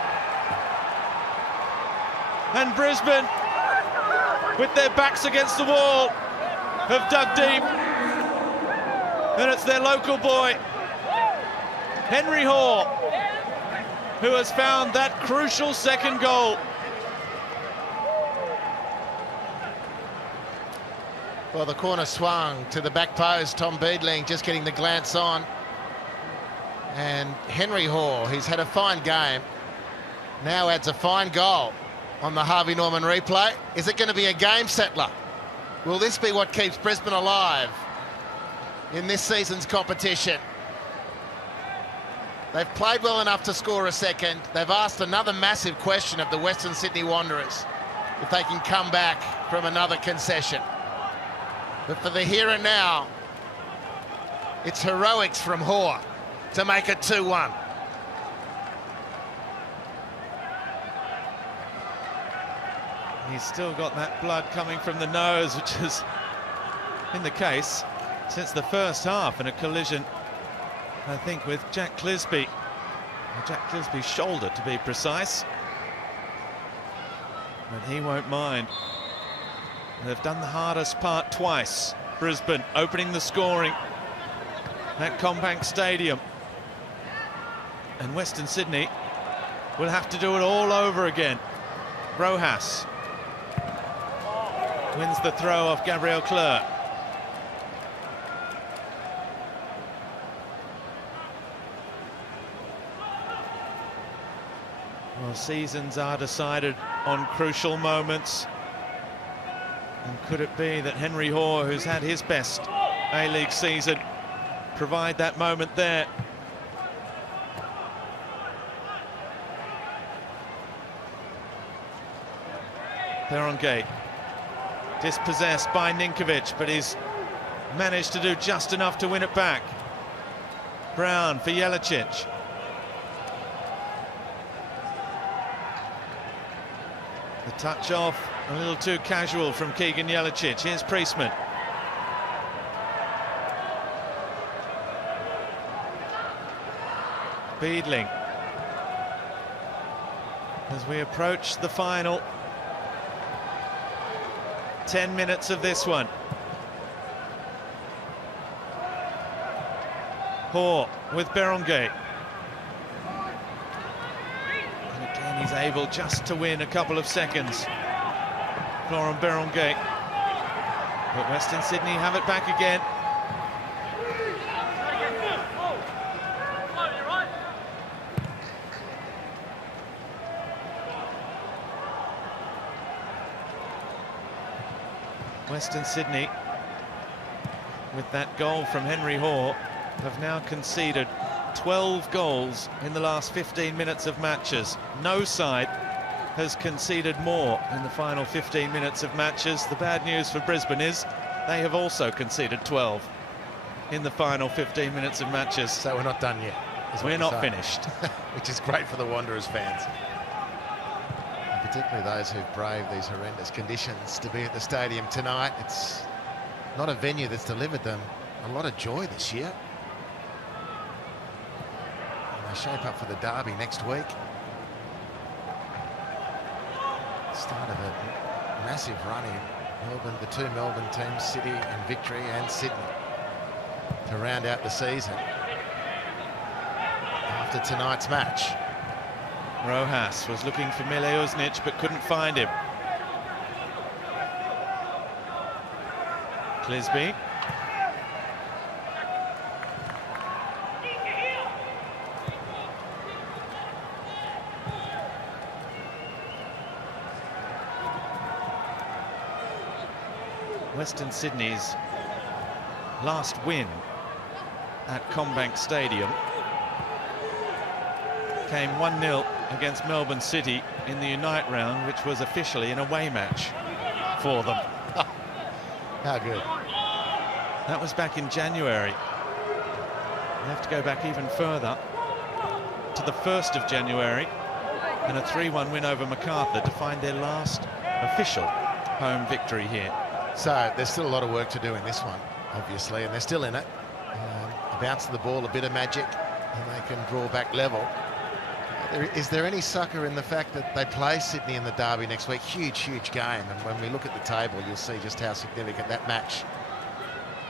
And Brisbane, with their backs against the wall, have dug deep. And it's their local boy, Henry Hoare, who has found that crucial second goal. Well, the corner swung to the back post. Tom Beadling just getting the glance on. And Henry Hoare, he's had a fine game, now adds a fine goal on the Harvey Norman replay. Is it going to be a game settler? Will this be what keeps Brisbane alive in this season's competition? They've played well enough to score a second. They've asked another massive question of the Western Sydney Wanderers, if they can come back from another concession. But for the here and now, it's heroics from Hoare to make it 2-1. He's still got that blood coming from the nose, which has been the case since the first half, in a collision, I think, with Jack Clisby. Jack Clisby's shoulder, to be precise. But he won't mind. They've done the hardest part twice. Brisbane opening the scoring at Combank Stadium. And Western Sydney will have to do it all over again. Rojas wins the throw off Gabriel Kleur. Well, seasons are decided on crucial moments. And could it be that Henry Hoare, who's had his best A-League season, provide that moment there? Perongate, dispossessed by Ninkovic, but he's managed to do just enough to win it back. Brown for Jelicic. The touch off, a little too casual from Keegan Jelicic. Here's Priestman. Beadling. As we approach the final 10 minutes of this one. Hoare with Berenguer. And again, he's able just to win a couple of seconds. Florent Berenguer. But Western Sydney have it back again. Western Sydney, with that goal from Henry Hoare, have now conceded 12 goals in the last 15 minutes of matches. No side has conceded more in the final 15 minutes of matches. The bad news for Brisbane is they have also conceded 12 in the final 15 minutes of matches. So we're not done yet. We're not finished. Which is great for the Wanderers fans. And particularly those who've braved these horrendous conditions to be at the stadium tonight. It's not a venue that's delivered them a lot of joy this year. And they shape up for the derby next week. Start of a massive run in Melbourne, the two Melbourne teams, City and Victory and Sydney, to round out the season after tonight's match. Rojas was looking for Mileušnić but couldn't find him. Clisby. Western Sydney's last win at Combank Stadium came 1-0 against Melbourne City in the Unite round, which was officially an away match for them. How good. That was back in January. We have to go back even further to the 1st of January and a 3-1 win over Macarthur to find their last official home victory here. So there's still a lot of work to do in this one, obviously, and they're still in it. A bounce of the ball, a bit of magic, and they can draw back level. Is there any sucker in the fact that they play Sydney in the derby next week? Huge, huge game, and when we look at the table, you'll see just how significant that match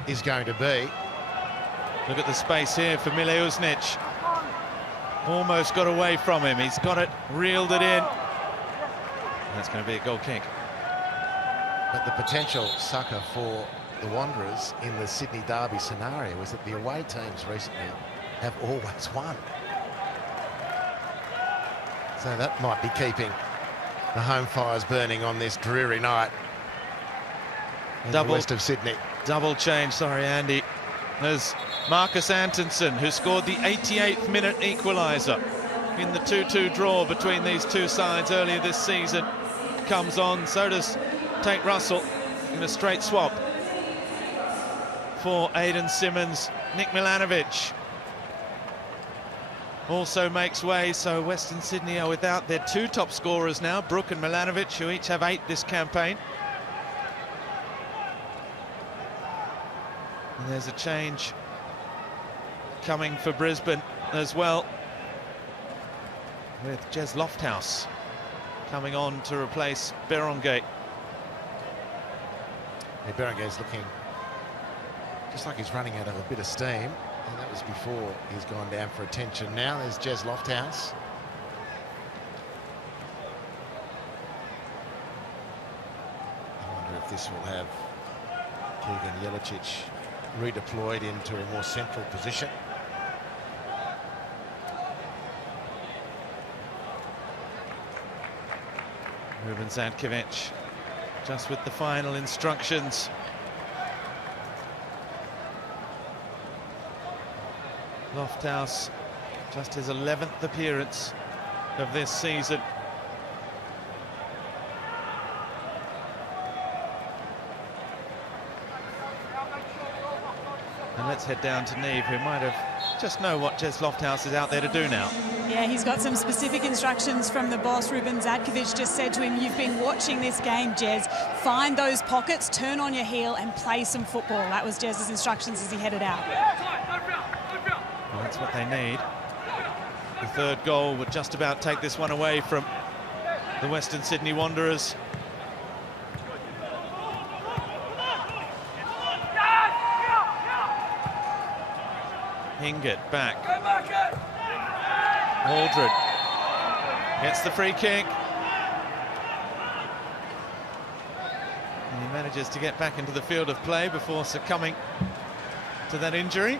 is going to be. Look at the space here for Mileušnić. Almost got away from him. He's got it, reeled it in. That's going to be a goal kick. But the potential sucker for the Wanderers in the Sydney derby scenario is that the away teams recently have always won. So that might be keeping the home fires burning on this dreary night in the west of Sydney. Double change, sorry Andy. There's Marcus Antonsen, who scored the 88th minute equaliser in the 2-2 draw between these two sides earlier this season. Comes on, so does Tate Russell in a straight swap for Aidan Simmons. Nick Milanovic also makes way, so Western Sydney are without their two top scorers now, Brook and Milanovic, who each have 8 this campaign. And there's a change coming for Brisbane as well, with Jez Lofthouse coming on to replace Berenguer. Yeah, Berenguer's looking just like he's running out of a bit of steam, and that was before he's gone down for attention. Now there's Jez Lofthouse. I wonder if this will have Keegan Jelicic redeployed into a more central position. Ruben Zadkovic just with the final instructions. Lofthouse, just his 11th appearance of this season. And let's head down to Neve, who might have just know what Jez Lofthouse is out there to do now. Yeah, he's got some specific instructions from the boss. Ruben Zadkovic just said to him, you've been watching this game, Jez. Find those pockets, turn on your heel and play some football. That was Jez's instructions as he headed out. Well, that's what they need. The third goal would just about take this one away from the Western Sydney Wanderers. Hingett back. Aldred gets the free kick. And he manages to get back into the field of play before succumbing to that injury.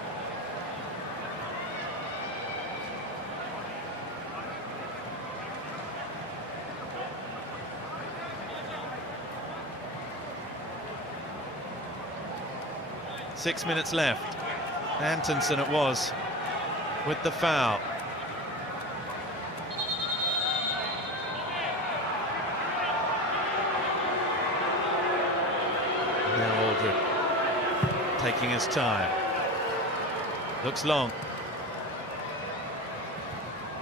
Six minutes left. Antonsen it was with the foul. Now Aldred taking his time. Looks long.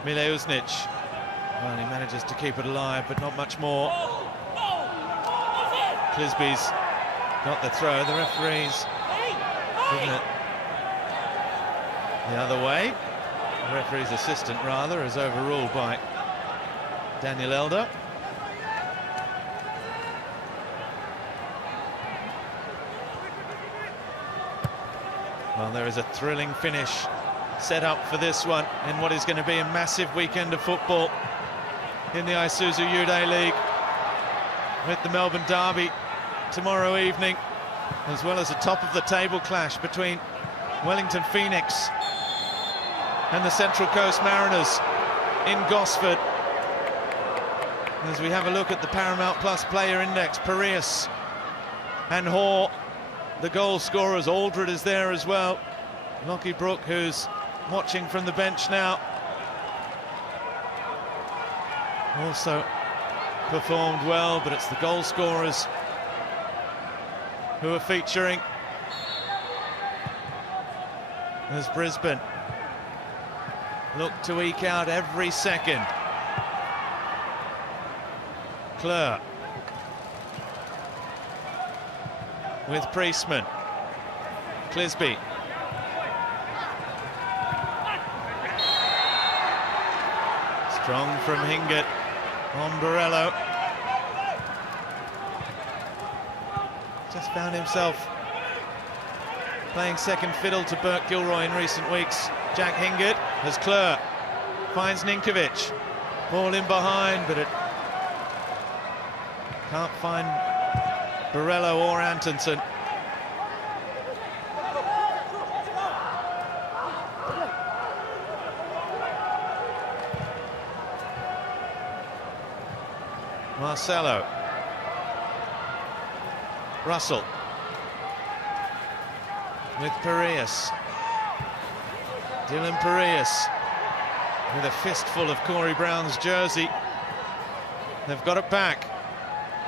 Mileusnic. Well, he manages to keep it alive, but not much more. Clisby's got the throw. The referee's given it the other way. The referee's assistant, rather, is overruled by Daniel Elder. Well, there is a thrilling finish set up for this one in what is going to be a massive weekend of football in the Isuzu Ute League, with the Melbourne Derby tomorrow evening, as well as a top-of-the-table clash between Wellington Phoenix and the Central Coast Mariners in Gosford. As we have a look at the Paramount Plus player index, Parius and Hoare, the goal scorers. Aldred is there as well. Lockie Brook, who's watching from the bench now, also performed well, but it's the goal scorers who are featuring as Brisbane look to eke out every second. Kleur with Priestman. Clisby. Strong from Hingett on Borello. Just found himself playing second fiddle to Burke Gilroy in recent weeks. Jack Hingett as Kleur finds Ninkovic. Ball in behind, but it can't find Borello or Antonsen. Marcelo. Russell with Parius. Dylan Parius with a fistful of Corey Brown's jersey. They've got it back.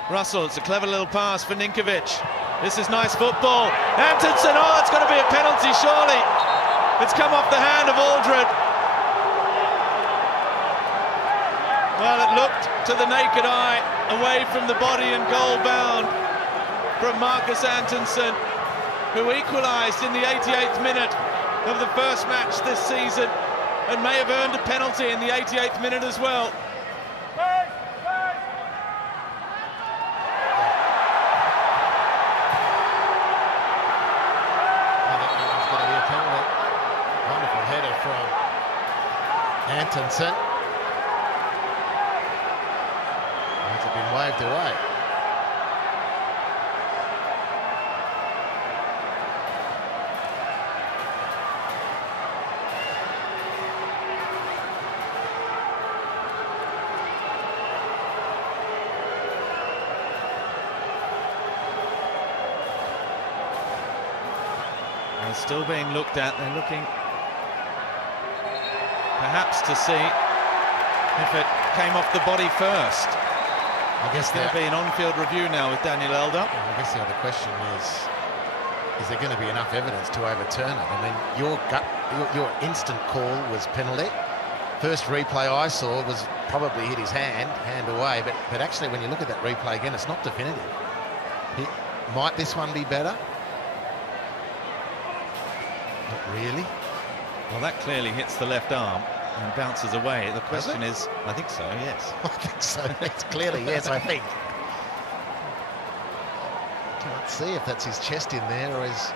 Russell, it's a clever little pass for Ninkovic. This is nice football. Antonsen, oh, it's got to be a penalty, surely. It's come off the hand of Aldred. Well, it looked to the naked eye away from the body and goal bound from Marcus Antonsen, who equalised in the 88th minute of the first match this season and may have earned a penalty in the 88th minute as well. Wonderful header from Antonsen. It's been waved away. They're still being looked at. They're looking perhaps to see if it came off the body first. I guess There'll be an on-field review now with Daniel Elder. I guess the other question is there going to be enough evidence to overturn it? I mean, your instant call was penalty. First replay I saw was probably hit his hand away, but actually when you look at that replay again, it's not definitive. Might this one be better? Not really. Well, that clearly hits the left arm and bounces away. The question is, I think so, yes. I think so. It's clearly yes, I think. Can't see if that's his chest in there or is...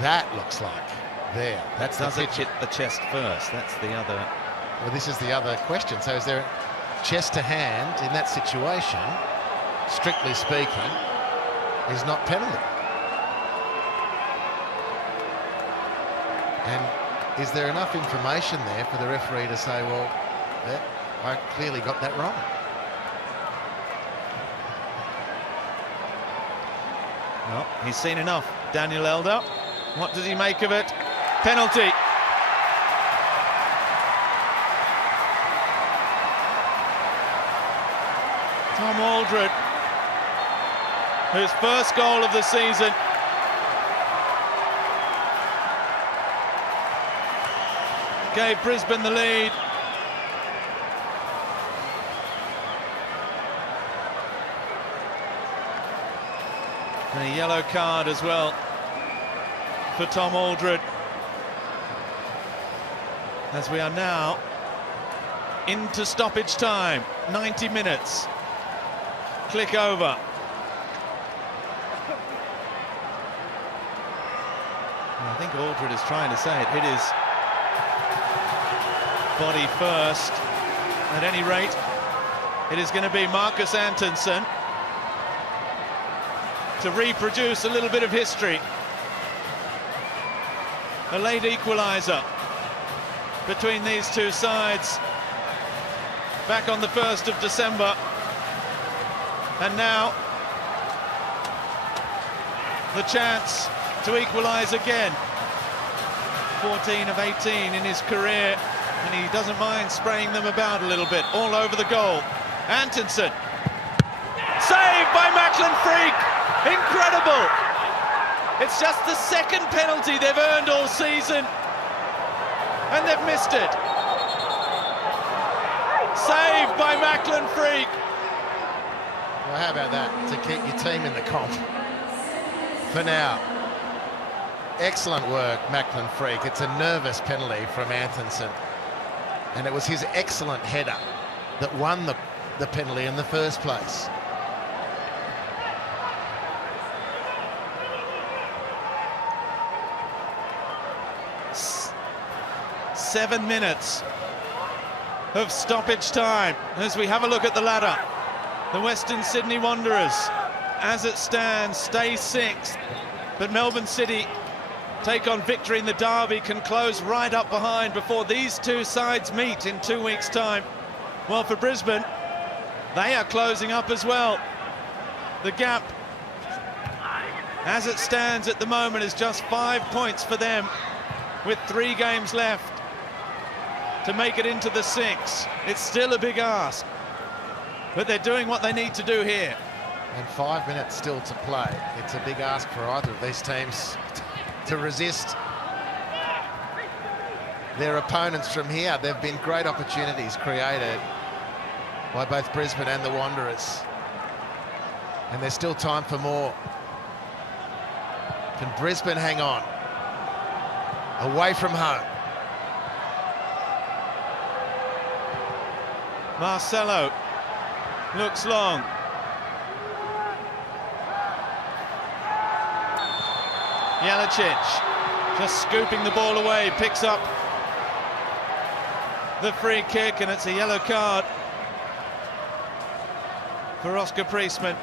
That looks like there. That's Does it hit the chest first? That's the other... Well, this is the other question. So is there chest to hand in that situation, strictly speaking, is not penalty? And is there enough information there for the referee to say, well, yeah, I clearly got that wrong? Well, he's seen enough. Daniel Elder. What does he make of it? Penalty. Tom Aldred, whose first goal of the season. Gave Brisbane the lead. And a yellow card as well for Tom Aldred. As we are now into stoppage time, 90 minutes. Click over. And I think Aldred is trying to say it hit his body first. At any rate, it is going to be Marcus Antonsen to reproduce a little bit of history. A late equaliser between these two sides back on the 1st of December. And now the chance to equalise again. 14 of 18 in his career, and he doesn't mind spraying them about a little bit, all over the goal. Antonsen, saved by Macklin Freak. Incredible. It's just the second penalty they've earned all season, and they've missed it. Saved by Macklin Freak. Well, how about that, to keep your team in the comp for now. Excellent work, Macklin Freak. It's a nervous penalty from Antonsen, and it was his excellent header that won the penalty in the first place. Seven minutes of stoppage time as we have a look at the ladder. The Western Sydney Wanderers, as it stands, stay 6th, but Melbourne City take on victory in the derby, can close right up behind before these two sides meet in 2 weeks' time. Well, for Brisbane, they are closing up as well. The gap, as it stands at the moment, is just 5 points for them, with 3 games left to make it into the 6. It's still a big ask, but they're doing what they need to do here. And 5 minutes still to play. It's a big ask for either of these teams to resist their opponents from here. There have been great opportunities created by both Brisbane and the Wanderers, and there's still time for more. Can Brisbane hang on? Away from home. Marcelo looks long. Jelicic just scooping the ball away, picks up the free kick, and it's a yellow card for Oscar Priestman.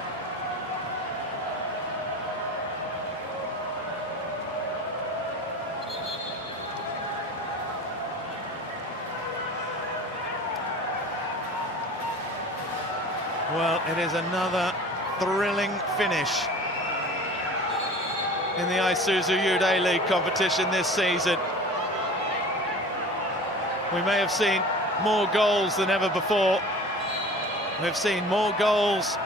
Well, it is another thrilling finish in the Isuzu Ute League competition this season. We may have seen more goals than ever before. We've seen more goals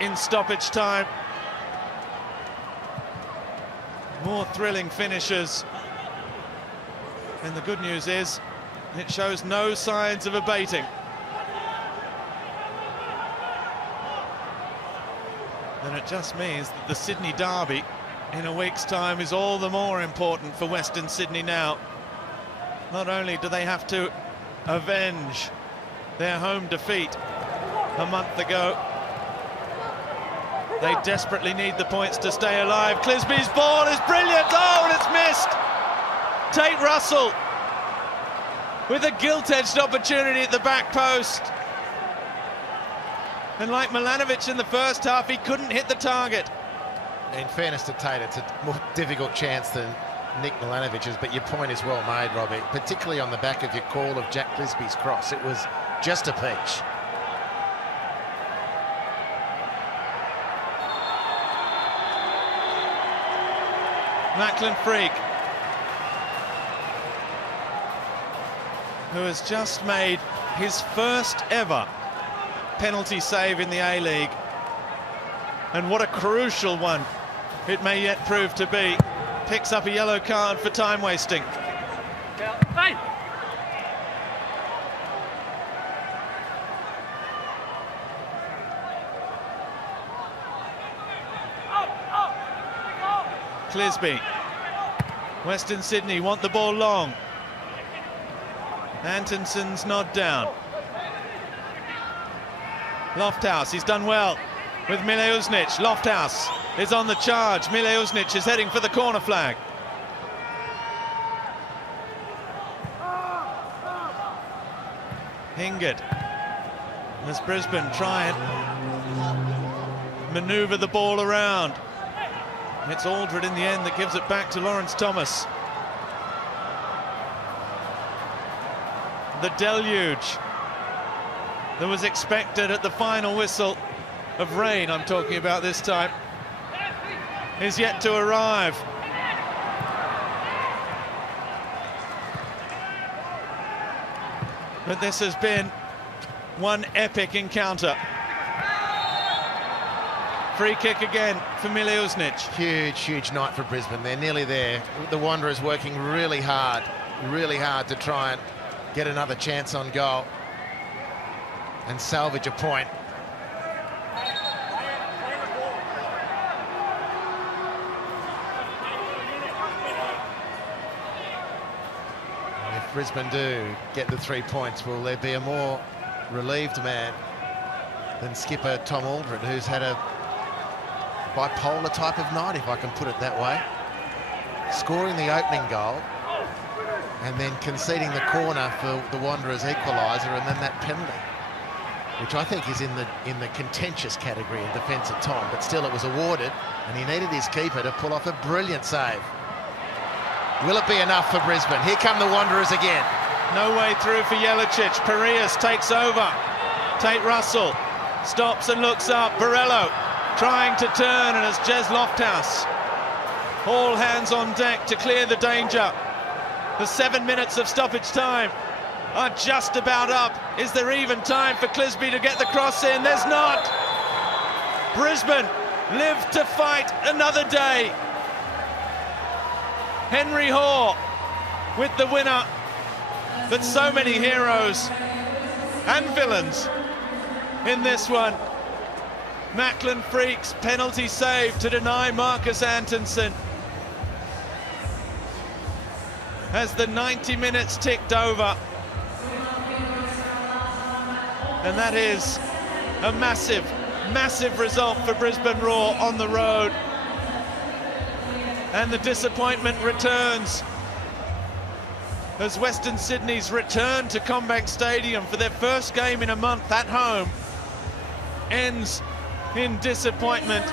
in stoppage time. More thrilling finishes. And the good news is, it shows no signs of abating. And it just means that the Sydney derby in a week's time is all the more important for Western Sydney now. Not only do they have to avenge their home defeat a month ago, they desperately need the points to stay alive. Clisby's ball is brilliant. Oh, and it's missed. Tate Russell with a gilt-edged opportunity at the back post. And like Milanovic in the first half, he couldn't hit the target. In fairness to Tate, it's a more difficult chance than Nick Milanovic's, but your point is well made, Robbie, particularly on the back of your call of Jack Clisby's cross. It was just a peach. Macklin Freak, who has just made his first ever penalty save in the A-League, and what a crucial one it may yet prove to be, picks up a yellow card for time wasting. Clisby. Western Sydney want the ball long. Antonson's nod down. Lofthouse, he's done well with Mile Uznic. Lofthouse is on the charge. Mile Uznic is heading for the corner flag. Hingard, as Brisbane try and manoeuvre the ball around. It's Aldred in the end that gives it back to Lawrence Thomas. The deluge that was expected at the final whistle of rain, I'm talking about this time, is yet to arrive. But this has been one epic encounter. Free kick again for Mile Uznic. Huge night for Brisbane. They're nearly there. The Wanderers working really hard to try and get another chance on goal and salvage a point. If Brisbane do get the 3 points, will there be a more relieved man than skipper Tom Aldred, who's had a bipolar type of night, if I can put it that way, scoring the opening goal and then conceding the corner for the Wanderers' equaliser, and then that penalty, which I think is in the contentious category in defence of Tom, but still it was awarded, and he needed his keeper to pull off a brilliant save. Will it be enough for Brisbane? Here come the Wanderers again. No way through for Jelicic. Parias takes over. Tate Russell stops and looks up. Borello trying to turn, and it's Jez Lofthouse. All hands on deck to clear the danger. The 7 minutes of stoppage time are just about up. Is there even time for Clisby to get the cross in? There's not. Brisbane live to fight another day. Henry Hoare with the winner, but so many heroes and villains in this one. Macklin Freak's penalty save to deny Marcus Antonsen. As the 90 minutes ticked over. And that is a massive result for Brisbane Roar on the road. And the disappointment returns as Western Sydney's return to Combank Stadium for their first game in a month at home ends in disappointment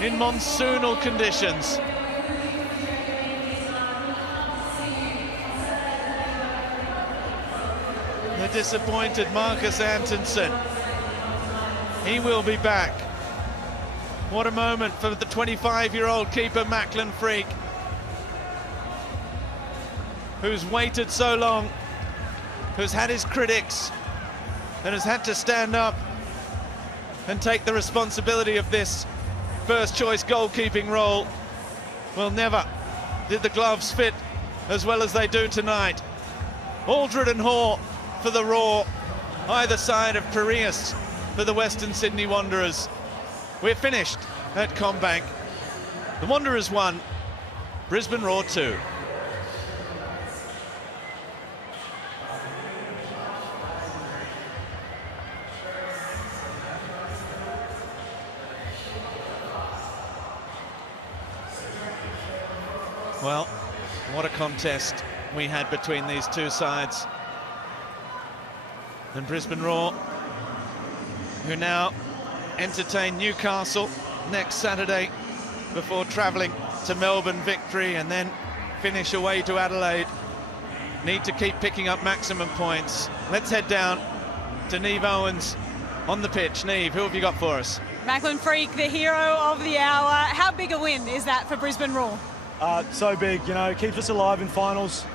in monsoonal conditions. The disappointed Marcus Antonsen. He will be back. What a moment for the 25-year-old keeper Macklin Freak, who's waited so long, who's had his critics, and has had to stand up and take the responsibility of this first choice goalkeeping role. Well, never did the gloves fit as well as they do tonight. Aldred and Hoare for the Roar, either side of Piraeus for the Western Sydney Wanderers. We're finished at CommBank. The Wanderers 1, Brisbane Roar 2. Well, what a contest we had between these two sides. And Brisbane Roar, who now entertain Newcastle next Saturday before travelling to Melbourne Victory and then finish away to Adelaide, need to keep picking up maximum points. Let's head down to Neve Owens on the pitch. Neve, who have you got for us? Macklin Freak, the hero of the hour. How big a win is that for Brisbane Roar? So big, you know, keeps us alive in finals.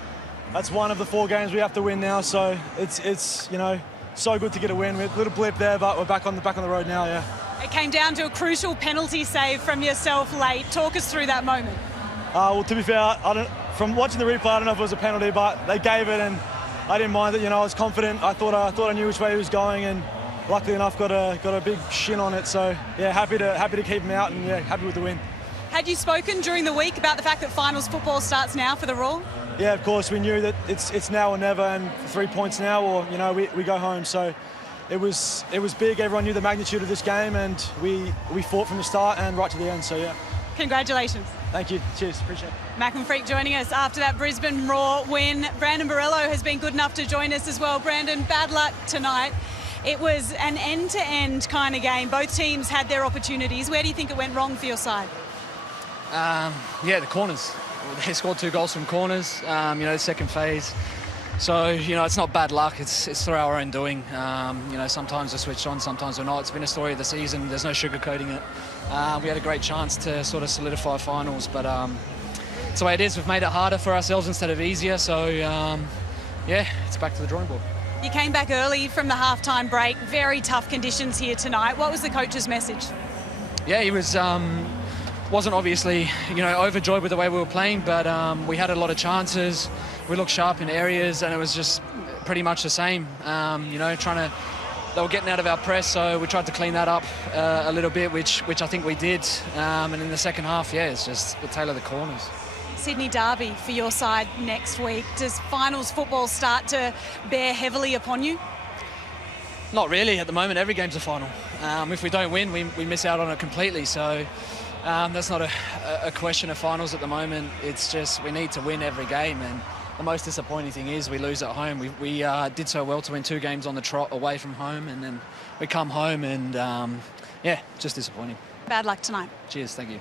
That's one of the 4 games we have to win now, so it's you know, so good to get a win. With a little blip there, but we're back on the road now, yeah. It came down to a crucial penalty save from yourself late. Talk us through that moment. Well, to be fair, from watching the replay, I don't know if it was a penalty, but they gave it, and I didn't mind it. You know, I was confident. I thought I knew which way he was going, and luckily enough, got a big shin on it. So yeah, happy to keep him out, and yeah, happy with the win. Had you spoken during the week about the fact that finals football starts now for the Roar? Yeah, of course. We knew that it's now or never, and 3 points now, or you know, we go home. So it was big. Everyone knew the magnitude of this game, and we fought from the start and right to the end. So yeah. Congratulations. Thank you. Cheers. Appreciate it. Macklin Freak joining us after that Brisbane Roar win. Brandon Borello has been good enough to join us as well. Brandon, bad luck tonight. It was an end-to-end kind of game. Both teams had their opportunities. Where do you think it went wrong for your side? Yeah, the corners. They scored 2 goals from corners, you know, the second phase. So, you know, it's not bad luck. It's through our own doing. You know, sometimes we're switched on, sometimes we're not. It's been a story of the season. There's no sugarcoating it. We had a great chance to sort of solidify finals, but it's the way it is. We've made it harder for ourselves instead of easier. So, yeah, it's back to the drawing board. You came back early from the halftime break. Very tough conditions here tonight. What was the coach's message? Yeah, he wasn't obviously, you know, overjoyed with the way we were playing, but we had a lot of chances. We looked sharp in areas, and it was just pretty much the same. You know, they were getting out of our press, so we tried to clean that up a little bit, which I think we did. And in the second half, yeah, it's just the tail of the corners. Sydney Derby for your side next week. Does finals football start to bear heavily upon you? Not really at the moment. Every game's a final. If we don't win, we miss out on it completely. So that's not a question of finals at the moment. It's just we need to win every game. And the most disappointing thing is we lose at home. We did so well to win 2 games on the trot away from home, and then we come home and, yeah, just disappointing. Bad luck tonight. Cheers, thank you.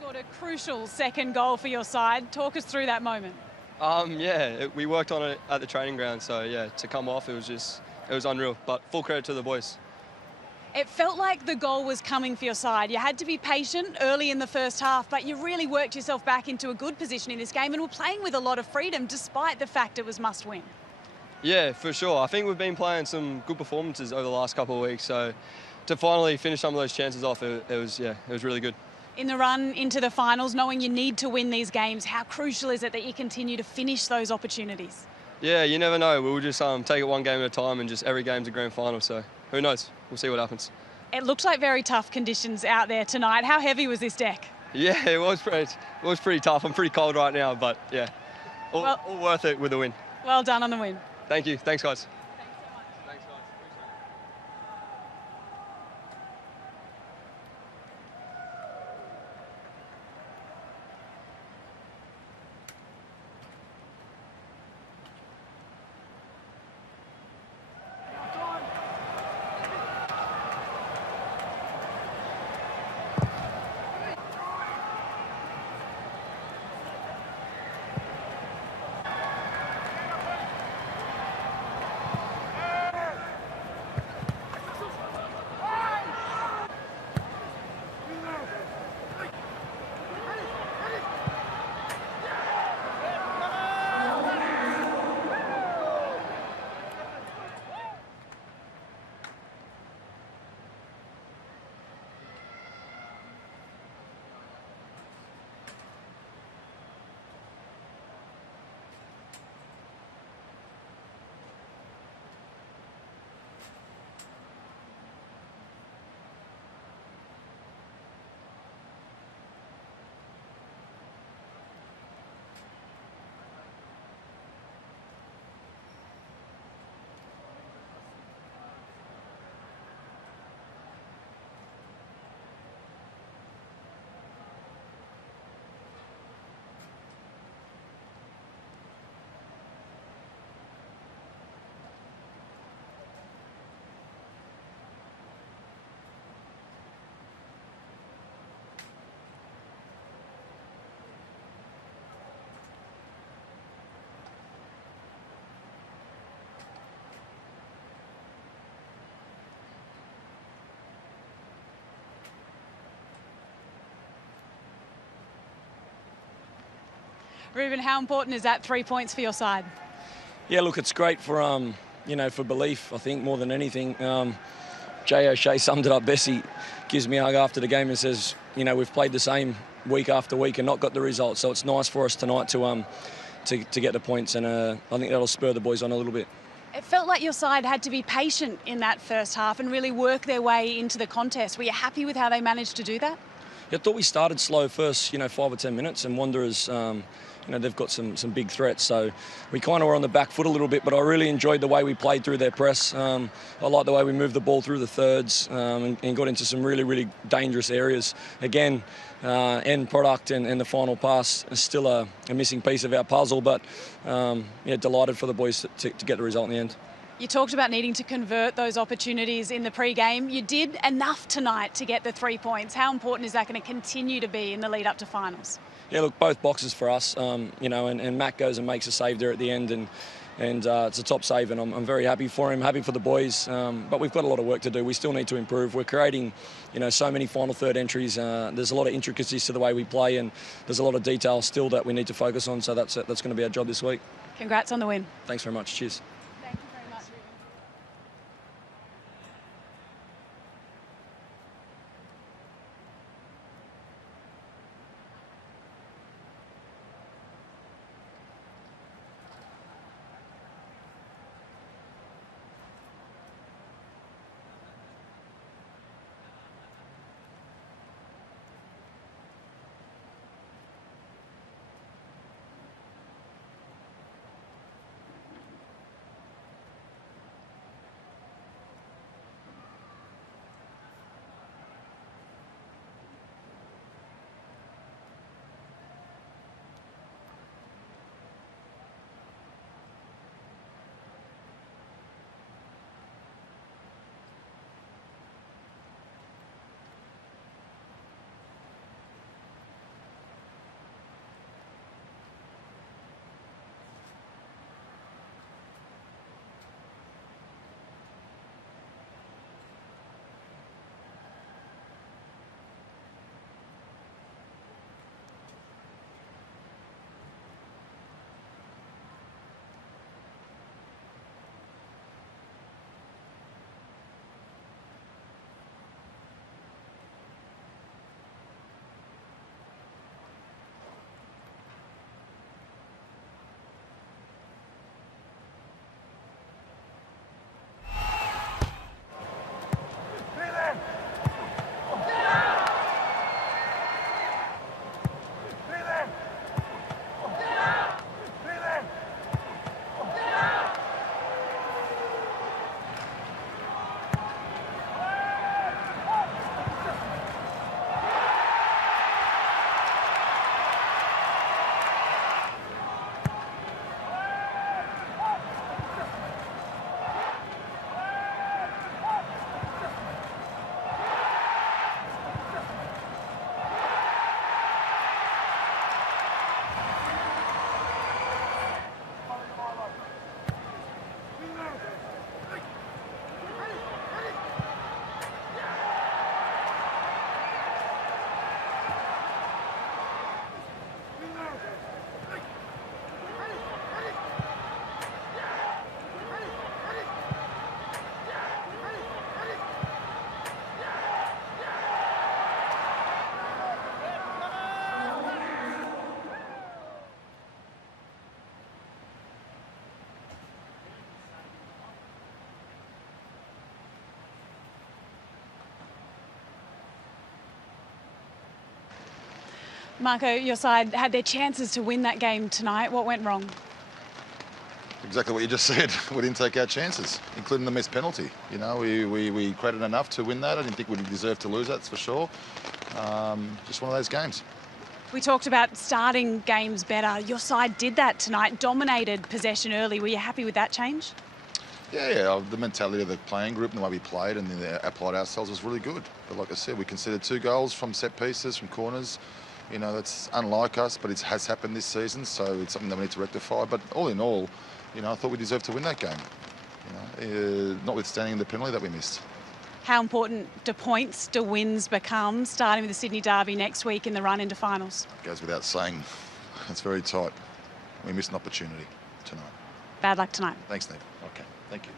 scored a crucial second goal for your side. Talk us through that moment. We worked on it at the training ground, so yeah, to come off, it was unreal. But full credit to the boys. It felt like the goal was coming for your side. You had to be patient early in the first half, but you really worked yourself back into a good position in this game and were playing with a lot of freedom despite the fact it was must win. Yeah, for sure. I think we've been playing some good performances over the last couple of weeks, so to finally finish some of those chances off, it was really good. In the run into the finals, knowing you need to win these games, how crucial is it that you continue to finish those opportunities? Yeah, you never know. We'll just take it one game at a time, and just every game's a grand final, so who knows? We'll see what happens. It looked like very tough conditions out there tonight. How heavy was this deck? Yeah, it was pretty tough. I'm pretty cold right now, but yeah, all worth it with the win. Well done on the win. Thank you. Thanks, guys. Ruben, how important is that 3 points for your side? Yeah, look, it's great for for belief. I think more than anything. Jay O'Shea summed it up best. He gives me a hug after the game and says, we've played the same week after week and not got the results. So it's nice for us tonight to get the points, and I think that'll spur the boys on a little bit. It felt like your side had to be patient in that first half and really work their way into the contest. Were you happy with how they managed to do that? Yeah, I thought we started slow first, 5 or 10 minutes, and Wanderers, they've got some big threats. So we kind of were on the back foot a little bit, but I really enjoyed the way we played through their press. I like the way we moved the ball through the thirds and got into some really, really dangerous areas. Again, end product and the final pass is still a missing piece of our puzzle, but delighted for the boys to get the result in the end. You talked about needing to convert those opportunities in the pre-game. You did enough tonight to get the 3 points. How important is that going to continue to be in the lead up to finals? Yeah, look, both boxes for us, and Matt goes and makes a save there at the end, and it's a top save, and I'm very happy for him, happy for the boys, but we've got a lot of work to do. We still need to improve. We're creating, so many final third entries. There's a lot of intricacies to the way we play, and there's a lot of detail still that we need to focus on, so that's going to be our job this week. Congrats on the win. Thanks very much. Cheers. Marco, your side had their chances to win that game tonight. What went wrong? Exactly what you just said. We didn't take our chances, including the missed penalty. You know, we created enough to win that. I didn't think we deserved to lose that, that's for sure. Just one of those games. We talked about starting games better. Your side did that tonight, dominated possession early. Were you happy with that change? Yeah, the mentality of the playing group and the way we played and applied ourselves was really good. But like I said, we conceded 2 goals from set pieces, from corners. You know, that's unlike us, but it has happened this season, so it's something that we need to rectify. But all in all, you know, I thought we deserved to win that game, you know, notwithstanding the penalty that we missed. How important do points, do wins become, starting with the Sydney Derby next week in the run into finals? It goes without saying. It's very tight. We missed an opportunity tonight. Bad luck tonight. Thanks, Nate. Okay, thank you.